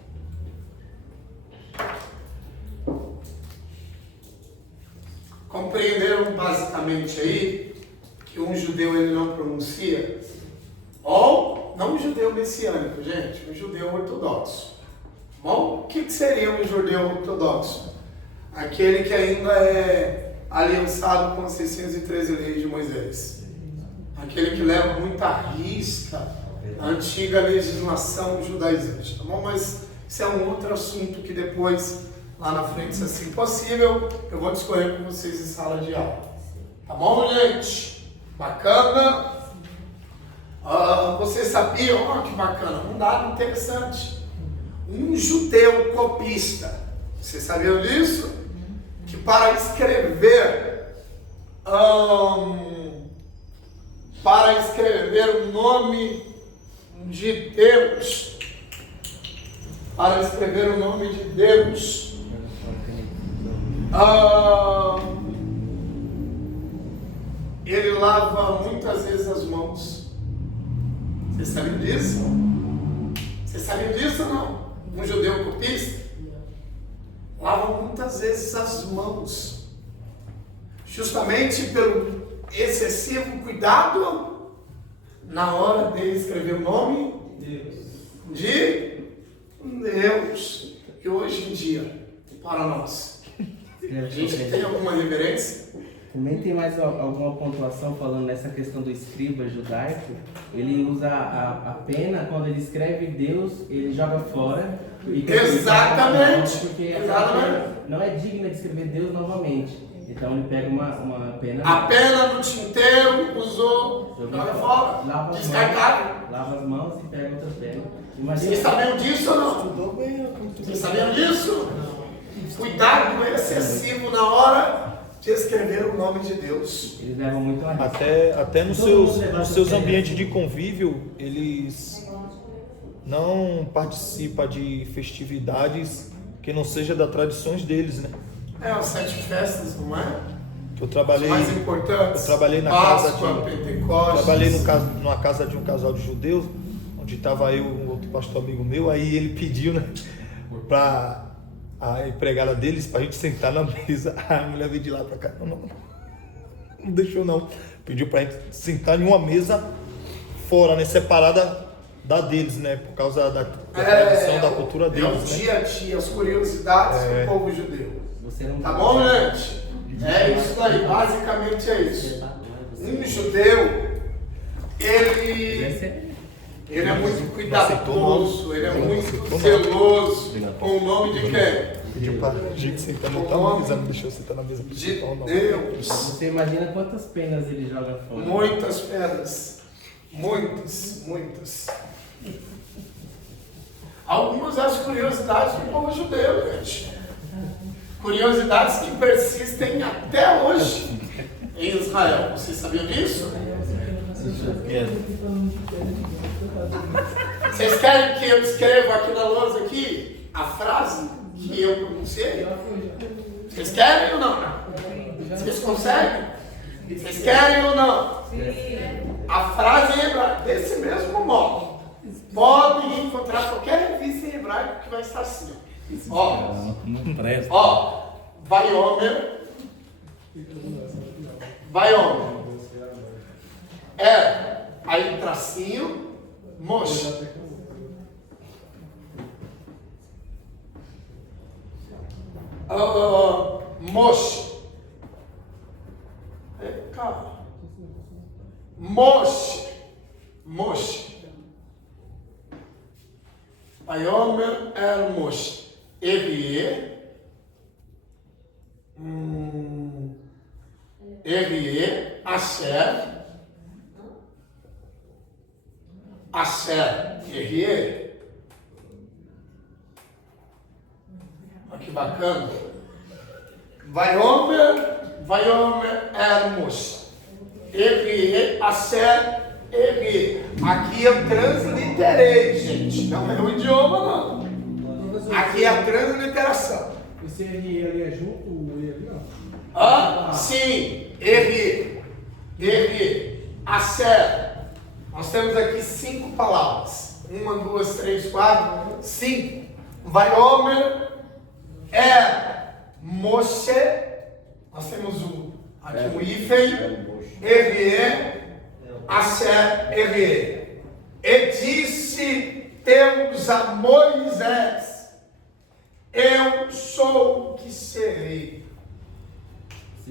mente aí que um judeu ele não pronuncia, ou não um judeu messiânico, gente, um judeu ortodoxo. Bom, o que seria um judeu ortodoxo? Aquele que ainda é aliançado com as 613 leis de Moisés. Aquele que leva muita risca a antiga legislação judaizante, tá bom? Mas isso é um outro assunto que depois, lá na frente, se assim possível, eu vou discorrer com vocês em sala de aula. Tá bom, gente? Bacana? Vocês sabiam, que bacana, um dado interessante. Um judeu copista, vocês sabiam disso? Que para escrever o nome de Deus, ele lava muitas vezes as mãos. Vocês sabiam disso? Vocês sabiam disso ou não? Um judeu copista lava muitas vezes as mãos, justamente pelo excessivo cuidado na hora de escrever o nome de Deus. E hoje em dia, para nós, a gente tem alguma reverência? Também tem mais alguma pontuação falando nessa questão do escriba judaico. Ele usa a pena, quando ele escreve Deus, ele joga fora. Exatamente! Porque Exatamente. não é digna de escrever Deus novamente. Então ele pega uma pena. A pena do tinteiro usou, joga fora, descartável. Lava as mãos e pega outra pena. Vocês sabiam disso ou não? Vocês sabiam disso? Cuidado excessivo na hora de escrever o nome de Deus. Eles levam muito a risco. Até nos seus ambientes de convívio, eles não participam de festividades que não seja das tradições deles, né? As 7 festas, não é? Que eu trabalhei, mais importantes. Eu trabalhei na Páscoa, Pentecostes. Trabalhei numa casa de um casal de judeus, onde estava eu e um outro pastor amigo meu. Aí ele pediu, né, para a empregada deles para a gente sentar na mesa. A mulher veio de lá para cá, não deixou não. Pediu para a gente sentar em uma mesa fora, né, separada da deles, né, por causa da tradição, da cultura deles. É o dia a dia, as curiosidades do povo judeu. Tá bom, gente? É isso aí, basicamente é isso. Um judeu, ele é muito cuidadoso, ele é muito zeloso com o nome de quem? Pediu pra gente sentar na mesa, não deixou sentar na mesa principal, não. Deus. Você imagina quantas penas ele joga fora? Muitas penas. Muitas. Algumas das curiosidades do povo judeu, gente. Curiosidades que persistem até hoje em Israel. Vocês sabiam disso? Vocês querem que eu escreva aqui na lousa aqui a frase que eu pronunciei? Vocês querem ou não? Vocês conseguem? Vocês querem ou não? A frase em hebraico, desse mesmo modo. Podem encontrar qualquer revista em hebraico que vai estar assim. Não presta. Vai Homer. Aí tracinho, Moshe. Moshe. Moshe. Vayomer Moshe. Erie, Asher, Erie. Olha que bacana. Vayomer Moshe. Erie, Asher, Erie. Aqui eu transliterei, gente. Não é o idioma, não. Aqui é a transliteração. Esse R ali é junto, o E ali, ó? Sim, Erie, Asher. Nós temos aqui 5 palavras. 1, 2, 3, 4, 5. Vayomer Moshe. Nós temos o Aqui um hífen, RE, Asher, RE. E disse Deus a Moisés: eu sou o que serei.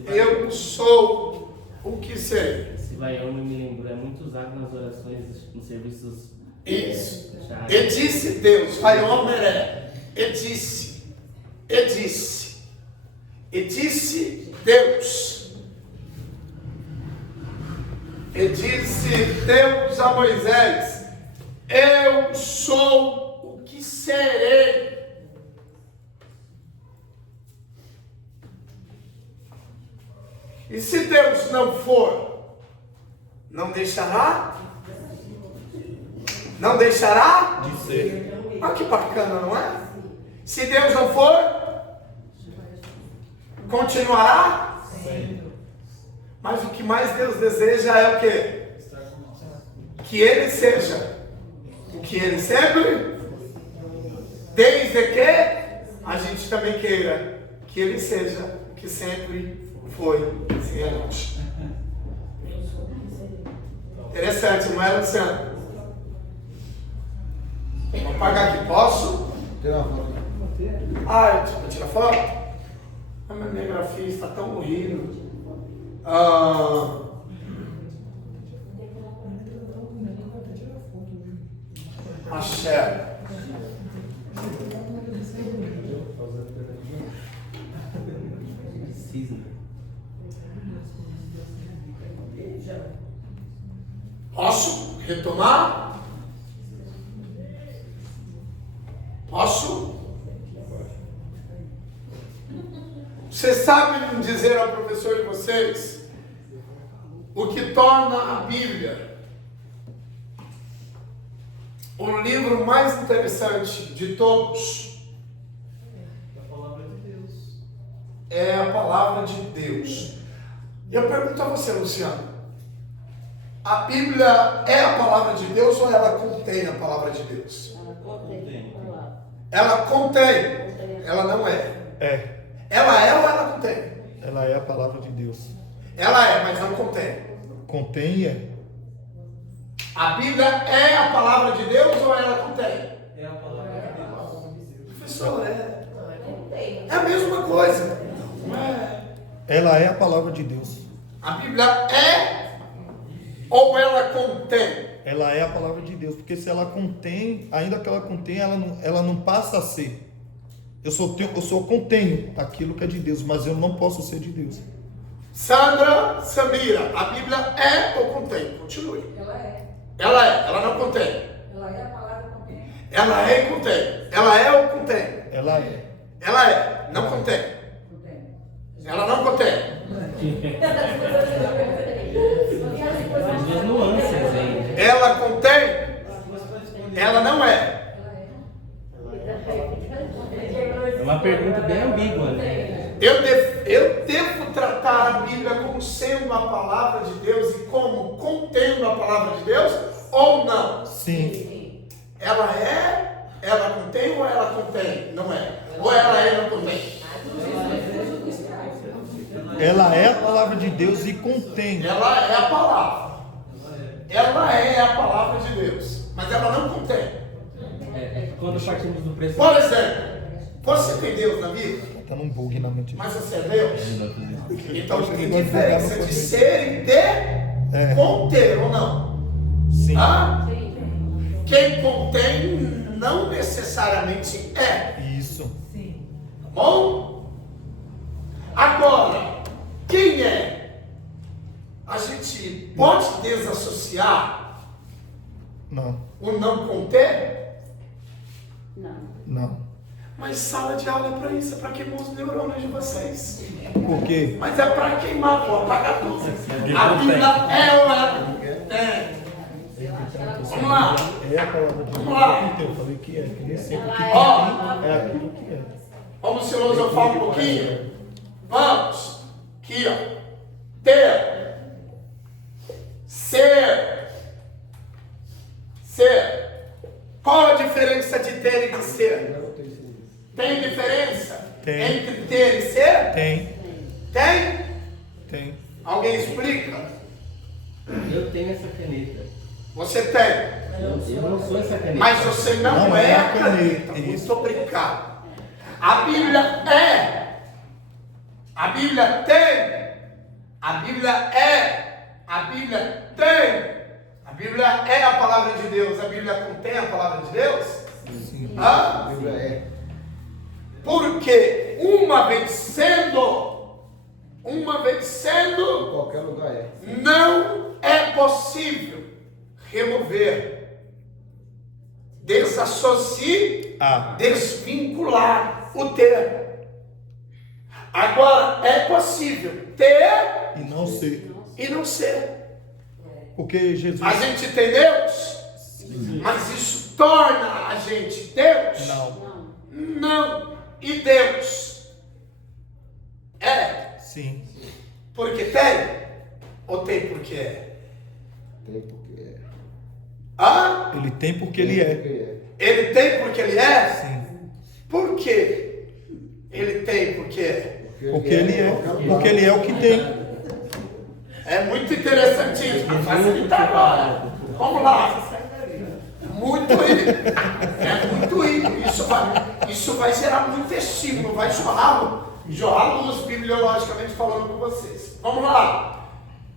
Eu sou o que serei. Esse Vaiome me lembrou, é muito usado nas orações, nos serviços. Isso. Chaves. E disse Deus, Vaiomeré, e disse Deus, e disse Deus a Moisés: eu sou o que serei. E se Deus não for, não deixará? Não deixará? De ser. Olha que bacana, não é? Se Deus não for, continuará? Sim. Mas o que mais Deus deseja é o quê? Que Ele seja o que Ele sempre, desde que a gente também queira que Ele seja o que sempre foi, sem a gente. Interessante, não é, Luciano? Vou pagar aqui, posso? Tira uma foto. Ah, eu tirar foto? A minha grafia está tão horrível. Axé. Cisne. Posso retomar? Posso? Vocês sabem me dizer ao professor de vocês o que torna a Bíblia o livro mais interessante de todos? É a palavra de Deus. E eu pergunto a você, Luciano, a Bíblia é a palavra de Deus ou ela contém a palavra de Deus? Ela contém, ela não é. É. Ela é ou ela contém? Ela é a palavra de Deus. Ela é, mas não contém. Contém e é. A Bíblia é a palavra de Deus ou ela contém? É a palavra de Deus. Professor, é a mesma coisa. Não é. Ela é a palavra de Deus. A Bíblia é ou ela contém? Ela é a palavra de Deus. Porque se ela contém, ainda que ela contém, ela não passa a ser. Eu só contenho aquilo que é de Deus, mas eu não posso ser de Deus. Sandra, Samira, a Bíblia é ou contém? Continue. Ela é. Ela é, ela não contém. Ela é a palavra contém. Ela é e contém. Ela é ou contém? Ela é. Ela é, não contém. Contém. Ela não contém. As duas nuances aí. Ela contém. Ela não é. É uma pergunta bem ambígua, né? Eu devo tratar a Bíblia como sendo a palavra de Deus e como contendo a palavra de Deus ou não? Sim. Ela é, ela contém ou ela contém? Não é. Ou ela é e não contém? Ela é a palavra de Deus e contém. Ela é a palavra. Ela é a palavra de Deus. Mas ela não contém. Quando partimos do preço. Por exemplo, você tem Deus na vida? Tá num bug na mente. Mas você é Deus? Então Acho que tem ele vai diferença pegar no de poder. ser e de conter ou não? Sim. Ah? Quem contém não necessariamente é. Isso. Tá bom? Agora, quem é? A gente pode desassociar Não. o não conter? Não. Mas sala de aula é para isso, é para queimar os neurônios de vocês. Por quê? Mas é para queimar, vou apagar tudo. A Bíblia é ou é? Vamos lá. É a palavra de Deus. Vamos lá. Eu falei que é. Que nem sempre o que Ó. é aquilo que é. Vamos filosofar um pouquinho? Vamos. Aqui, ó. Ter. Ser. Ser. Qual a diferença de ter e de ser? Tem diferença? Tem. Entre ter e ser? Tem. Tem? Tem. Alguém explica? Eu tenho essa caneta. Você tem. Eu não sou essa caneta. Mas você não é a caneta. Isso. Muito obrigado. A Bíblia é. A Bíblia tem. A Bíblia é. A Bíblia tem. A Bíblia é a palavra de Deus. A Bíblia contém a palavra de Deus? Sim. A Hã? Bíblia é. Porque uma vez sendo, Em qualquer lugar é. não é possível remover, desassociar, desvincular o ter. Agora é possível ter E não ser. e não ser. Porque Jesus. A gente tem Deus, mas isso torna a gente Deus? Não. Não. E Deus é Sim. porque tem ou tem porque é? Tem porque é. Hã? Ele tem porque ele é. Porque é. Ele tem porque ele é? Sim. Por quê? Ele tem porque é? Porque ele é. Porque ele é o que tem. É muito interessantíssimo. Facilita agora. Vamos lá. Muito íntimo. É muito íntimo. Isso vai gerar muito estímulo. Vai jorrar luz bibliologicamente falando com vocês. Vamos lá.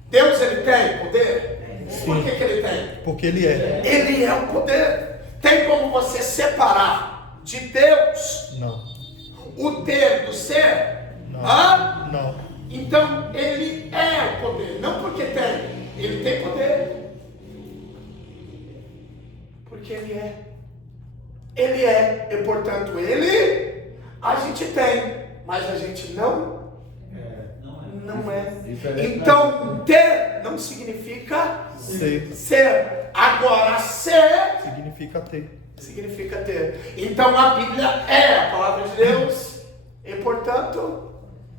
Deus, ele tem poder? Por que ele tem? Porque ele é. Ele é o poder. Tem como você separar de Deus Não. o ter do ser? Não. Hã? Não. Então ele é o poder, não porque tem, ele tem poder. Porque ele é. Ele é, e portanto ele a gente tem, mas a gente não é. Então ter não significa ser. Agora ser Significa ter. significa ter. Então a Bíblia é a palavra de Deus e portanto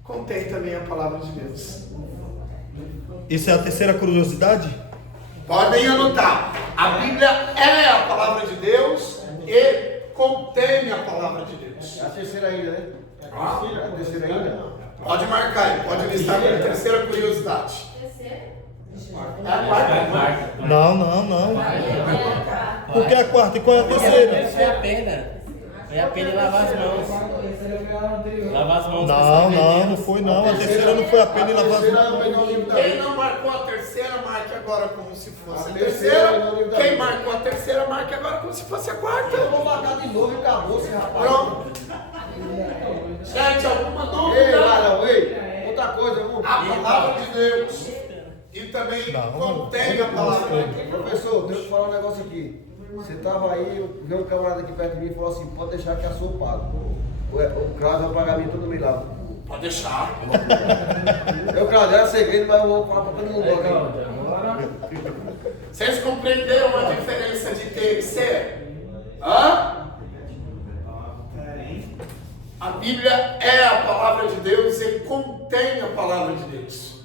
contém também a palavra de Deus. Isso é a terceira curiosidade? Podem anotar. A Bíblia é a palavra de Deus e contém a palavra de Deus. É a terceira ainda, né? É a terceira ainda. Pode marcar aí, pode listar como terceira curiosidade. É a quarta. Não. Por que a quarta e qual é a terceira? Foi a pena. Foi a pena lavar as mãos. Lavar as mãos. Não foi não. A terceira não foi a pena e lavar as mãos. Quem não marcou a terceira, marque agora como se fosse a terceira, terceira. Quem marcou a terceira, marque agora como se fosse a quarta. Eu vou marcar de novo e acabou esse rapaz. Pronto. Gente, alguma Ei, dúvida? Marão, ei. Outra coisa, eu vou. A palavra de Deus. E também contém a palavra de Deus. Professor, deixa eu te falar um negócio aqui. Você tava aí, veio um camarada aqui perto de mim e falou assim: pode deixar que a sua eu pago. O Cláudio vai pagar a mim todo mês lá. Pode deixar. Eu, Cláudio, era segredo, mas eu vou falar pra todo mundo aqui. Vocês compreenderam a diferença de ter e ser? Hã? A Bíblia é a palavra de Deus e contém a palavra de Deus.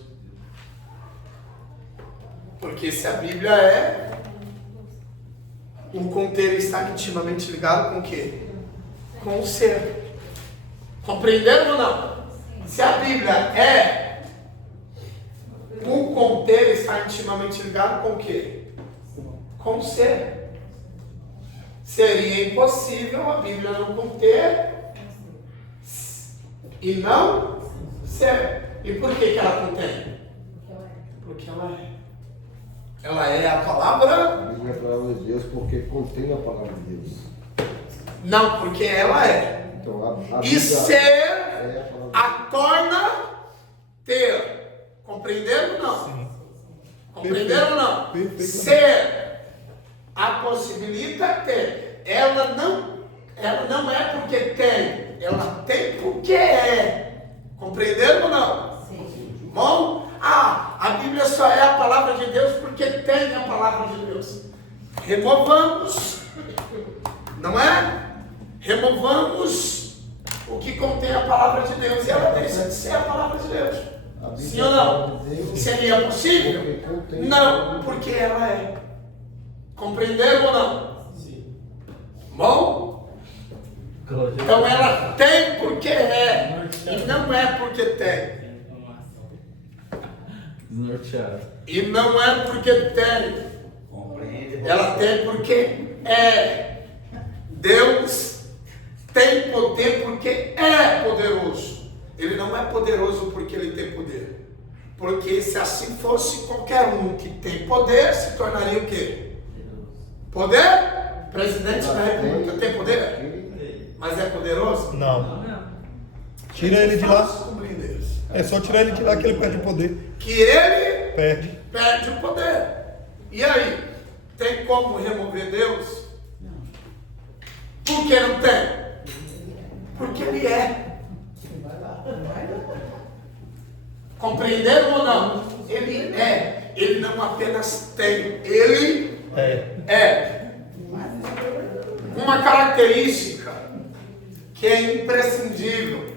Porque se a Bíblia é, o conter está intimamente ligado com o quê? Com o ser. Compreenderam ou não? Se a Bíblia é, o conter está intimamente ligado com o quê? Com o ser. Seria impossível a Bíblia não conter e não ser. E por que ela contém? Porque ela é. Ela é a palavra? A Bíblia é a palavra de Deus porque contém a palavra de Deus. Não, porque ela é. Então, a E Bíblia ser é a palavra a torna ter. Compreenderam ou não? Sim. Compreenderam ou não? Perfeito. Ser a possibilita ter. Ela não é porque tem. Ela tem porque é. Compreenderam ou não? Sim. Bom? A Bíblia só é a palavra de Deus porque tem a palavra de Deus. Removamos, não é? Removamos o que contém a palavra de Deus e ela deixa de ser a palavra de Deus. Sim ou não? Seria possível? Não, porque ela é. Compreenderam ou não? Sim. Bom? Então ela tem porque é e não é porque tem. Norteado. E não é porque tem. Ela tem porque é. Deus tem poder porque é poderoso. Ele não é poderoso porque ele tem poder. Porque se assim fosse, qualquer um que tem poder se tornaria o quê? Poder? Presidente da República tem poder? Mas é poderoso? Não. Tira ele de lá. Compreender. É só tirar ele de lá que ele perde o poder. Que ele Perde. o poder. E aí? Tem como remover Deus? Por que não tem? Porque ele é. Compreenderam ou não? Ele é. Ele não apenas tem. Ele é. Uma característica que é imprescindível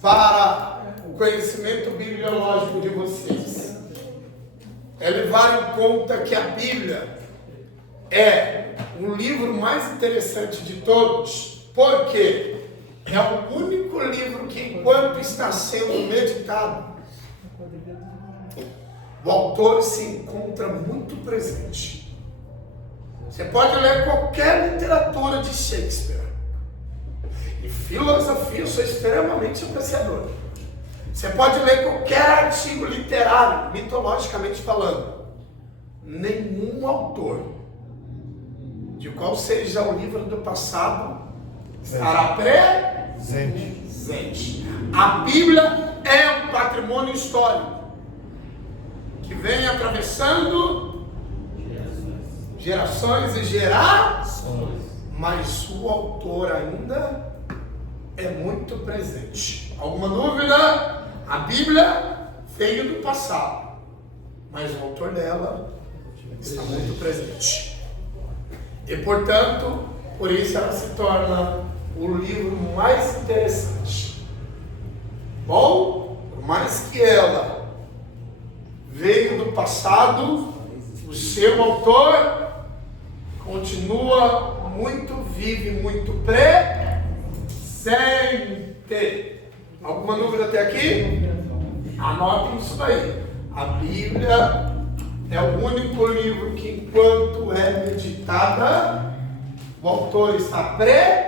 para o conhecimento bibliológico de vocês é levar em conta que a Bíblia é o livro mais interessante de todos, porque é o único livro que, enquanto está sendo meditado, o autor se encontra muito presente. Você pode ler qualquer literatura de Shakespeare. E filosofia, eu sou extremamente apreciador. Você pode ler qualquer artigo literário, mitologicamente falando. Nenhum autor, de qual seja o livro do passado, estará presente. A Bíblia é um patrimônio histórico que vem atravessando gerações e gerações, mas o autor ainda é muito presente. Alguma dúvida? A Bíblia veio do passado, mas o autor dela está muito presente. E, portanto, por isso ela se torna o livro mais interessante. Bom, por mais que ela veio do passado, o seu autor continua muito vivo e muito presente. Alguma dúvida até aqui? Anotem isso daí. A Bíblia é o único livro que, enquanto é meditada, o autor está presente.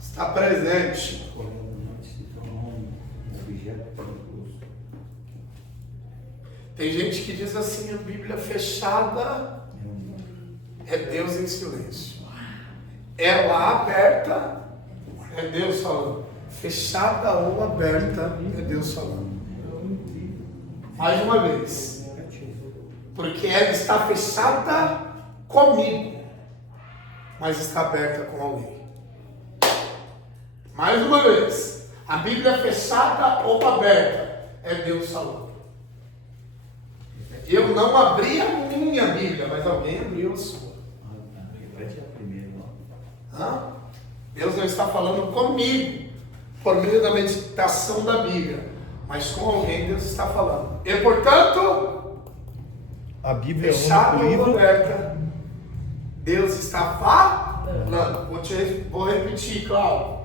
Está presente. Tem gente que diz assim: a Bíblia fechada é Deus em silêncio. Ela aberta é Deus falando. Fechada ou aberta é Deus falando. Mais uma vez. Porque ela está fechada comigo, mas está aberta com alguém. Mais uma vez. A Bíblia fechada ou aberta é Deus falando. Eu não abri a minha Bíblia, mas alguém abriu a sua. Deus não está falando comigo por meio da meditação da Bíblia, mas com alguém Deus está falando. E, portanto, a Bíblia é o fechada único ou livro. aberta, Deus está falando. Vou repetir, Cláudio.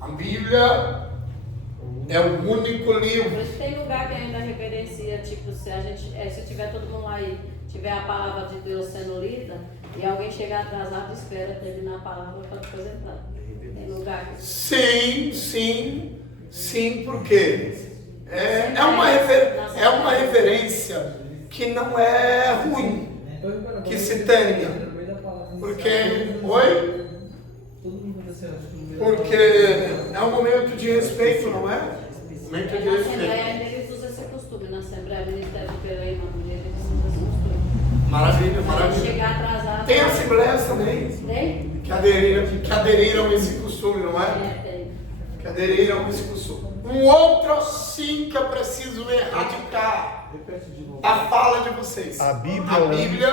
A Bíblia é o único livro. Mas tem lugar que ainda referencia, tipo, se tiver todo mundo lá e tiver a palavra de Deus sendo lida, e alguém chegar atrasado, espera terminar a palavra para depois entrar. Tem lugar que... Sim, porque é uma referência que não é ruim, que se tenha. Porque, porque é um momento de respeito, não é? Momento de Na respeito. Assembleia ainda eles usam esse costume, na Assembleia Ministério Superior e Mulher, eles usam esse costume. Maravilha, Se maravilha. chegar atrasado... Tem assembleias também Tem? que aderiram a esse costume, não é? Tem. Que aderiram a esse costume. Um outro sim que eu preciso erradicar a fala de vocês. A Bíblia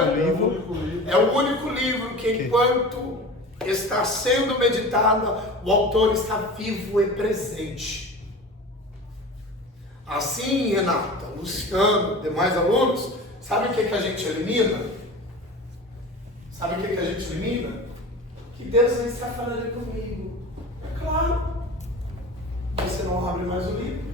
é o único livro que, enquanto está sendo meditada, o autor está vivo e presente. Assim, Renata, Luciano, demais alunos, sabe o que a gente elimina? Sabe o que a gente elimina? Que Deus não está falando comigo. É claro. Você não abre mais o livro.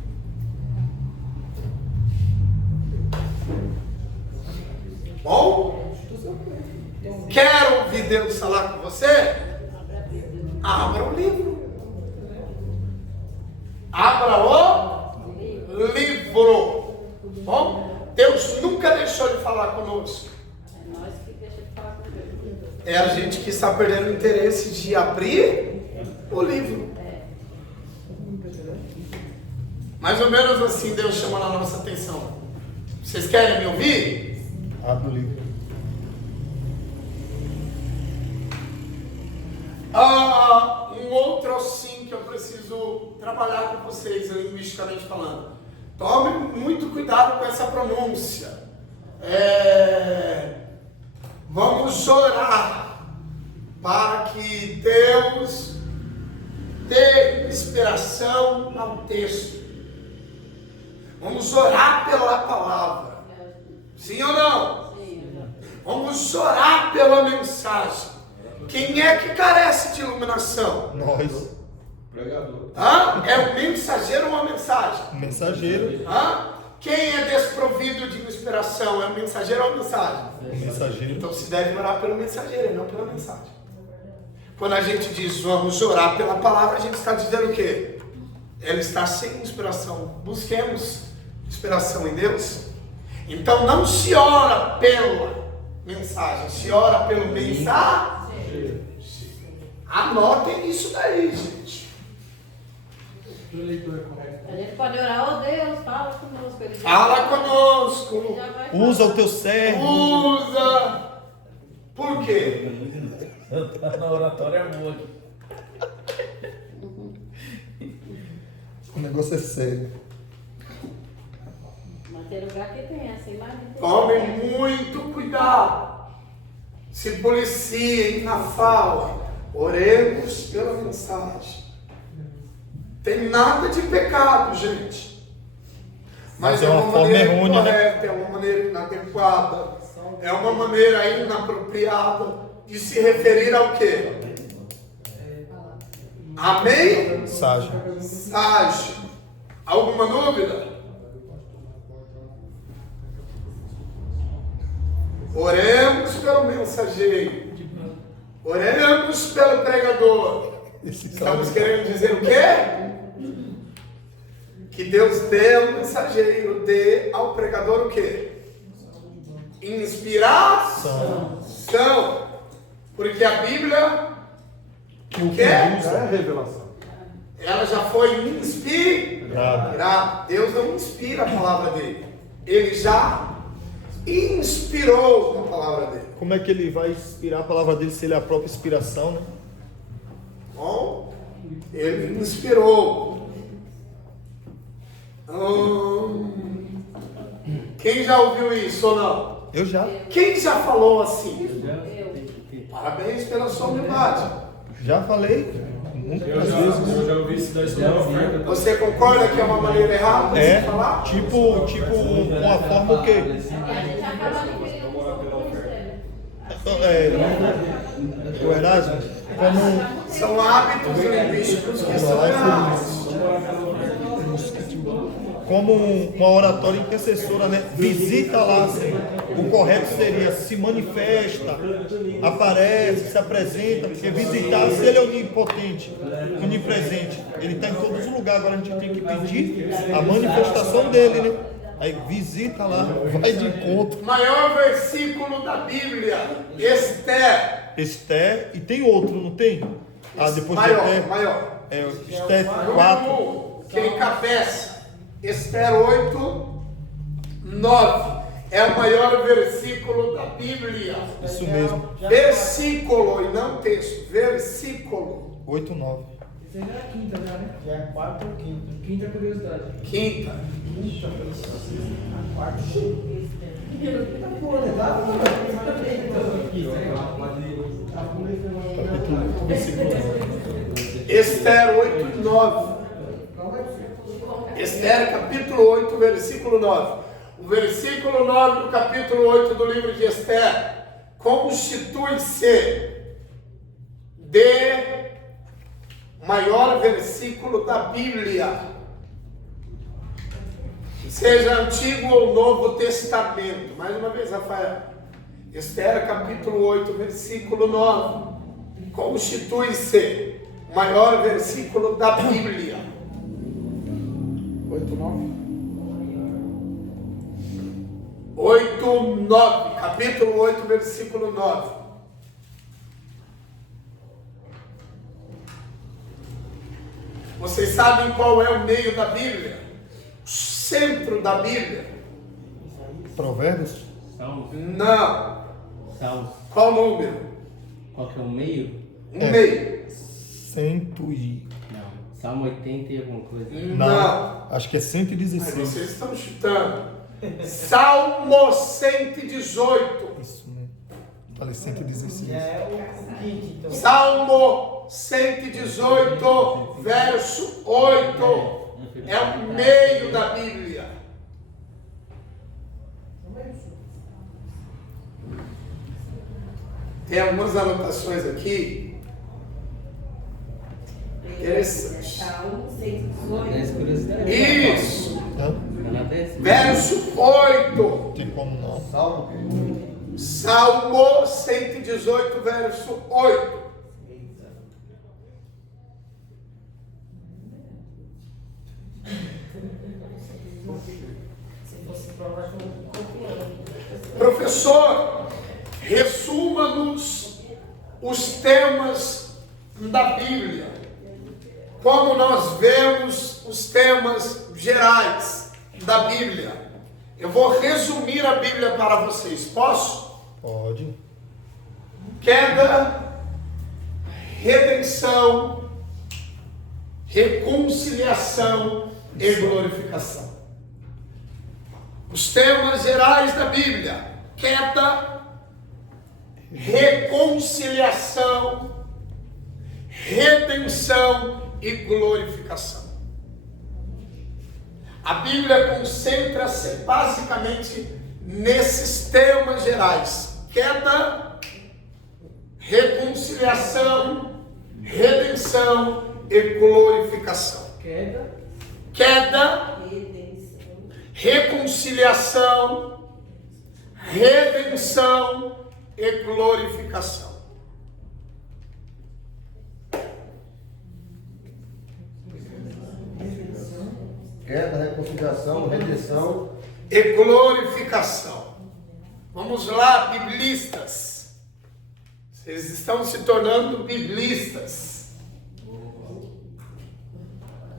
Bom? Quer ouvir Deus falar com você? Abra o livro. Abra o livro. Bom? Deus nunca deixou de falar conosco. É nós que deixamos de falar com Deus. É a gente que está perdendo o interesse de abrir o livro. Mais ou menos assim Deus chama a nossa atenção. Vocês querem me ouvir? Abre o livro. Um outro sim que eu preciso trabalhar com vocês, linguisticamente falando. Tome muito cuidado com essa pronúncia. Vamos orar para que Deus dê inspiração ao texto. Vamos orar pela palavra. Sim ou não? Vamos orar pela mensagem. Quem é que carece de iluminação? Nós. É o mensageiro ou a mensagem? Mensageiro. Quem é desprovido de inspiração? É o mensageiro ou a mensagem? O mensageiro. Então se deve orar pelo mensageiro e não pela mensagem. Quando a gente diz vamos orar pela palavra, a gente está dizendo o quê? Ela está sem inspiração. Busquemos inspiração em Deus. Então não se ora pela mensagem, se ora pelo mensageiro. Anotem isso daí, gente. A gente pode orar, Deus, fala conosco. Fala conosco. Usa o teu servo. Usa. Por quê? Na oratória é boa. O negócio é sério. Mas tem lugar que tem essa imagem. Tome muito cuidado. Se policiem na fala. Oremos pela mensagem. Tem nada de pecado, gente. Mas é uma maneira incorreta, é uma maneira inadequada, é uma maneira inapropriada de se referir ao quê? Amém? Mensagem. Mensagem. Alguma dúvida? Oremos pelo mensageiro. Oremos pelo pregador. Estamos querendo dizer o quê? Que Deus dê ao mensageiro, dê ao pregador o quê? Inspiração. Porque a Bíblia, o quê? É revelação. Ela já foi inspirada. Deus não inspira a palavra dele. Ele já inspirou a palavra dele. Como é que ele vai inspirar a palavra dele se ele é a própria inspiração, né? Bom, ele inspirou. Quem já ouviu isso ou não? Eu já. Quem já falou assim? Parabéns pela sua humildade. Já falei. Muitas vezes. Eu já ouvi isso daí sobre a oferta. Você concorda que é uma maneira errada de se falar? Tipo uma forma o quê? A gente acaba adquirindo um pouco O Erasmo, como São hábitos linguísticos que são errados. como uma oratória intercessora, né? Visita lá, Senhor. O correto seria se manifesta, aparece, se apresenta, porque visitar, se ele é onipotente, onipresente, ele está em todos os lugares, agora a gente tem que pedir a manifestação dele, né? Aí visita lá, vai de encontro. Maior versículo da Bíblia, Esther. Esther, e tem outro, não tem? Depois de Esther. Maior. Esther Número 4. 1, que encabeça. Esther 8, 9. É o maior versículo da Bíblia. Isso mesmo. Versículo e não texto. Versículo. 8, 9. Isso aí já é quinta, já, né? Já é quarta ou quinta? Quinta é curiosidade. Quinta. A quarta. Tá boa, né? Tá boa. Capítulo, versículo 9. Esther 8, 9. Esther capítulo 8, versículo 9. O versículo 9 do capítulo 8 do livro de Esther constitui-se de maior versículo da Bíblia. seja Antigo ou Novo Testamento. Mais uma vez, Rafael. Esther, capítulo 8, versículo 9. Constitui-se o maior versículo da Bíblia. 8, 9? 8, 9. Capítulo 8, versículo 9. Vocês sabem qual é o meio da Bíblia? O centro da Bíblia? Provérbios? Salmos. Não. Salmos. Qual número? Qual que é o meio? Um meio. Cento e... Não. Salmo 80 e alguma coisa. Não. Acho que é Mas 116. vocês estão chutando. Salmo 118. Isso, né? Falei 116. o quinto, então. Salmo 118, verso 8. É o meio da Bíblia. Tem algumas anotações aqui. Interessante. Salmo 118. 10 curiosidades. Isso. Hã? Tá na 10? Verso 8. Tem como não. Salmo. Salmo 118, verso 8. Professor, resuma-nos os temas da Bíblia. Como nós vemos os temas gerais da Bíblia. Eu vou resumir a Bíblia para vocês. Posso? Pode. Queda, redenção, reconciliação e glorificação. Os temas gerais da Bíblia: queda, reconciliação, redenção e glorificação. A Bíblia concentra-se basicamente nesses temas gerais: queda, reconciliação, redenção e glorificação. Queda, reconciliação, redenção e glorificação. Queda, reconciliação, redenção. E glorificação. Vamos lá, biblistas. Vocês estão se tornando biblistas.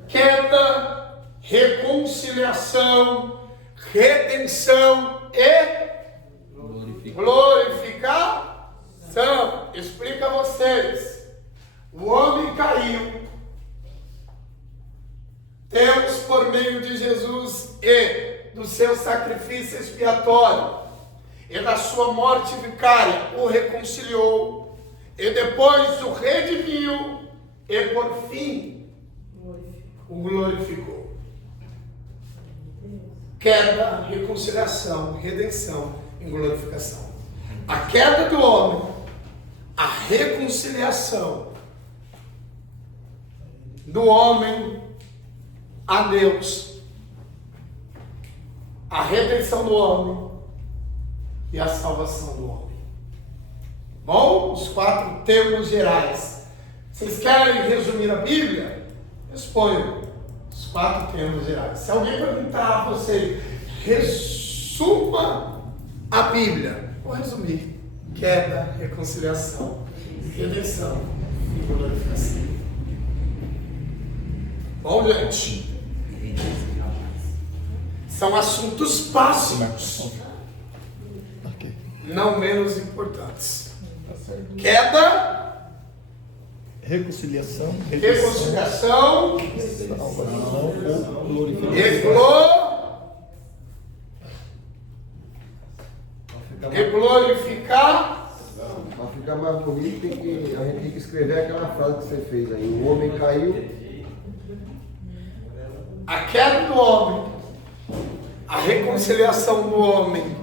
Queda, reconciliação, redenção e glorificação. Explica a vocês. O homem caiu. Deus, por meio de Jesus e do seu sacrifício expiatório e da sua morte vicária, o reconciliou e depois o redimiu e por fim o glorificou. Queda, reconciliação, redenção e glorificação. A queda do homem, a reconciliação do homem a Deus, a redenção do homem e a salvação do homem. Bom, os 4 temas gerais. Vocês querem resumir a Bíblia? Exponham os 4 temas gerais. Se alguém perguntar a você, resuma a Bíblia, vou resumir: queda, reconciliação, redenção e glorificação. Bom, gente, são assuntos básicos, não menos importantes. Queda, Reconciliação, reconciliação salvação ou e glorificar. Para ficar mais bonito, a gente tem que escrever aquela frase que você fez aí. O homem caiu. A queda do homem, a reconciliação do homem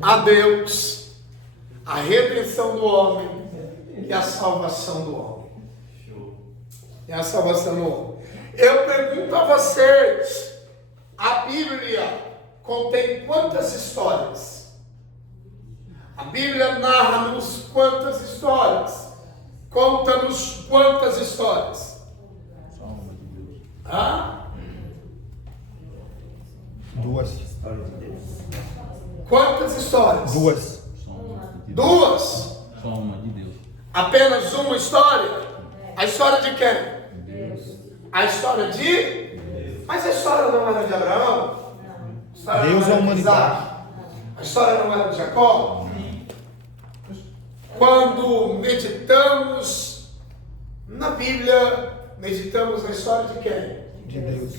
a Deus, a redenção do homem e a salvação do homem. E a salvação do homem. Eu pergunto a vocês, A Bíblia contém quantas histórias? A Bíblia narra-nos quantas histórias? Conta-nos quantas histórias? Hã? 2. Quantas histórias? 2. 2. Só uma de Deus. Apenas uma história? A história de quem? A história de? Mas a história não era de Abraão? A história Deus não é a era de humanidade. Isaac? A história não era de Jacó? Quando meditamos na Bíblia, meditamos na história de quem? De Deus.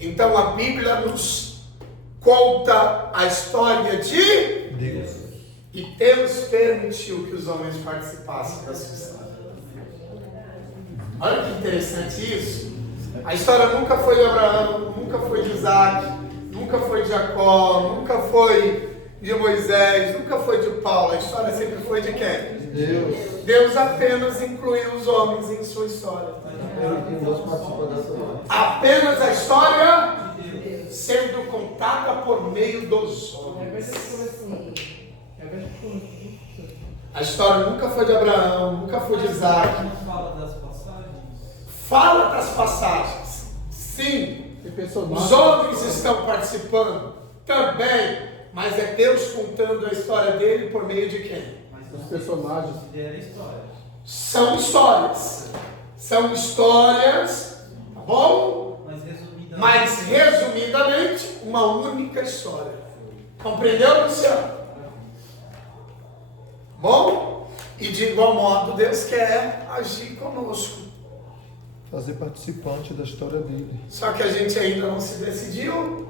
Então a Bíblia nos conta a história de Deus. e Deus permitiu que os homens participassem dessa história. Olha que interessante isso. A história nunca foi de Abraão, nunca foi de Isaac, nunca foi de Jacó, nunca foi de Moisés, nunca foi de Paulo. A história sempre foi de quem? Deus. Deus apenas incluiu os homens em sua história. Deus participa dessa história. Apenas a história sendo contada por meio dos homens. A história nunca foi de Abraão, nunca foi de Isaac. Fala das passagens. Sim, Tem personagem. os homens estão participando também, mas é Deus contando a história dele por meio de quem? Os personagens. São histórias. São histórias, tá bom? Mas resumidamente, uma única história. Compreendeu, Luciano? Bom? E de igual modo, Deus quer agir conosco. Fazer participante da história dele. Só que a gente ainda não se decidiu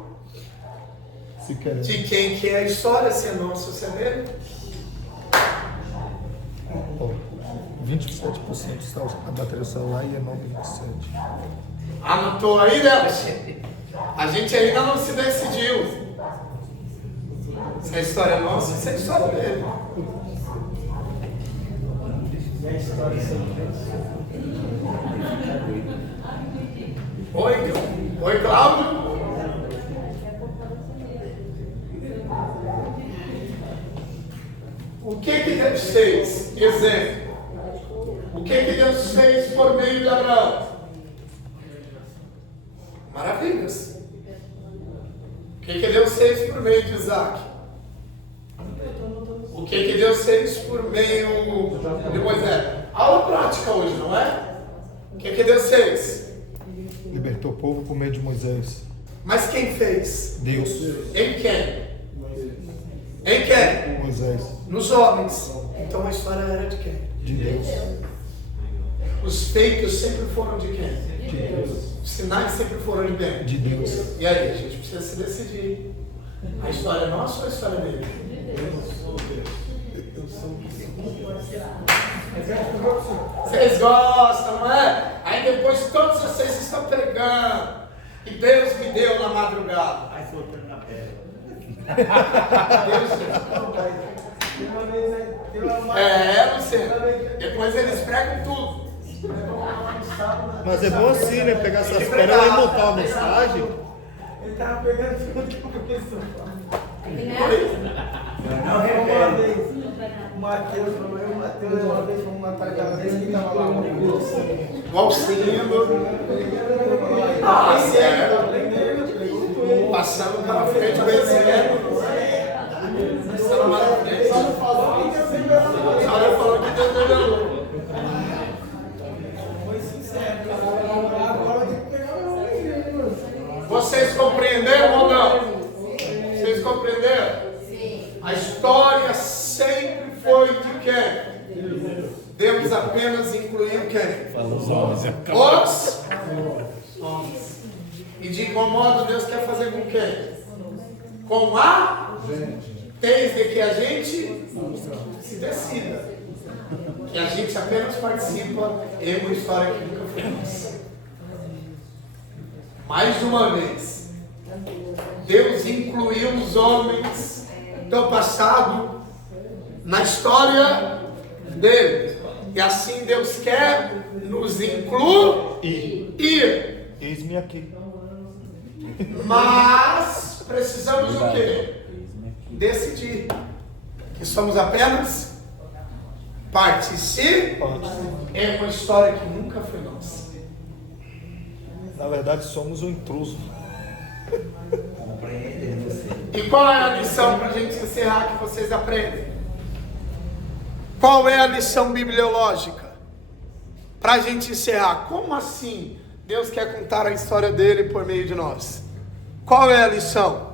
Se quer. de quem que é a história, se é nossa ou se é dele. 27% está a bateria celular e é 9,27. Anotou aí, Deus? A gente ainda não se decidiu se a história é nossa ou se é a história dele. Oi, Cláudio? O que Deus fez? Exemplo. O que Deus fez por meio de Abraão? Maravilhas. O que Deus fez por meio de Isaac? O que Deus fez por meio de Moisés? Aula prática hoje, não é? O que Deus fez? Libertou o povo por meio de Moisés. Mas quem fez? Deus. Em quem? Em quem? Moisés. Nos homens. Então a história era de quem? De Deus. Os feitos sempre foram de quem? De Deus. Os sinais sempre foram de quem? De Deus. E aí, a gente precisa se decidir. A história é nossa ou a história dele? Vocês gostam, não é? Aí depois todos vocês estão pregando. E Deus me deu na madrugada. Aí soltando na pedra. Luciano. Depois eles pregam tudo. Mas é bom assim, né? Pegar essas pérolas e montar uma mensagem. Ele tava pegando tudo que eu pensei. Não repete. O Mateus uma vez fomos matar aquela vez que estava lá no curso. O Alcindo. Ah, sério. Passando pela frente do conhecimento. Passando pela frente. A hora falou que Deus revelou. Vocês compreenderam ou não? Vocês compreenderam? Sim. A história sempre foi de quem? Deus apenas incluiu quem? Os homens. E de igual modo Deus quer fazer com quem? Com a gente. Desde que a gente se decida. Que a gente apenas participa em uma história que nunca foi nossa. Mais uma vez, Deus incluiu os homens do passado na história dele. E assim Deus quer nos incluir. Eis-me aqui. Mas precisamos o quê? Decidir que somos apenas participantes. É uma história que nunca foi nossa. Na verdade, somos um intruso. E qual é a lição para a gente encerrar que vocês aprendem? Qual é a lição bibliológica? Para a gente encerrar. Como assim Deus quer contar a história dele por meio de nós? Qual é a lição?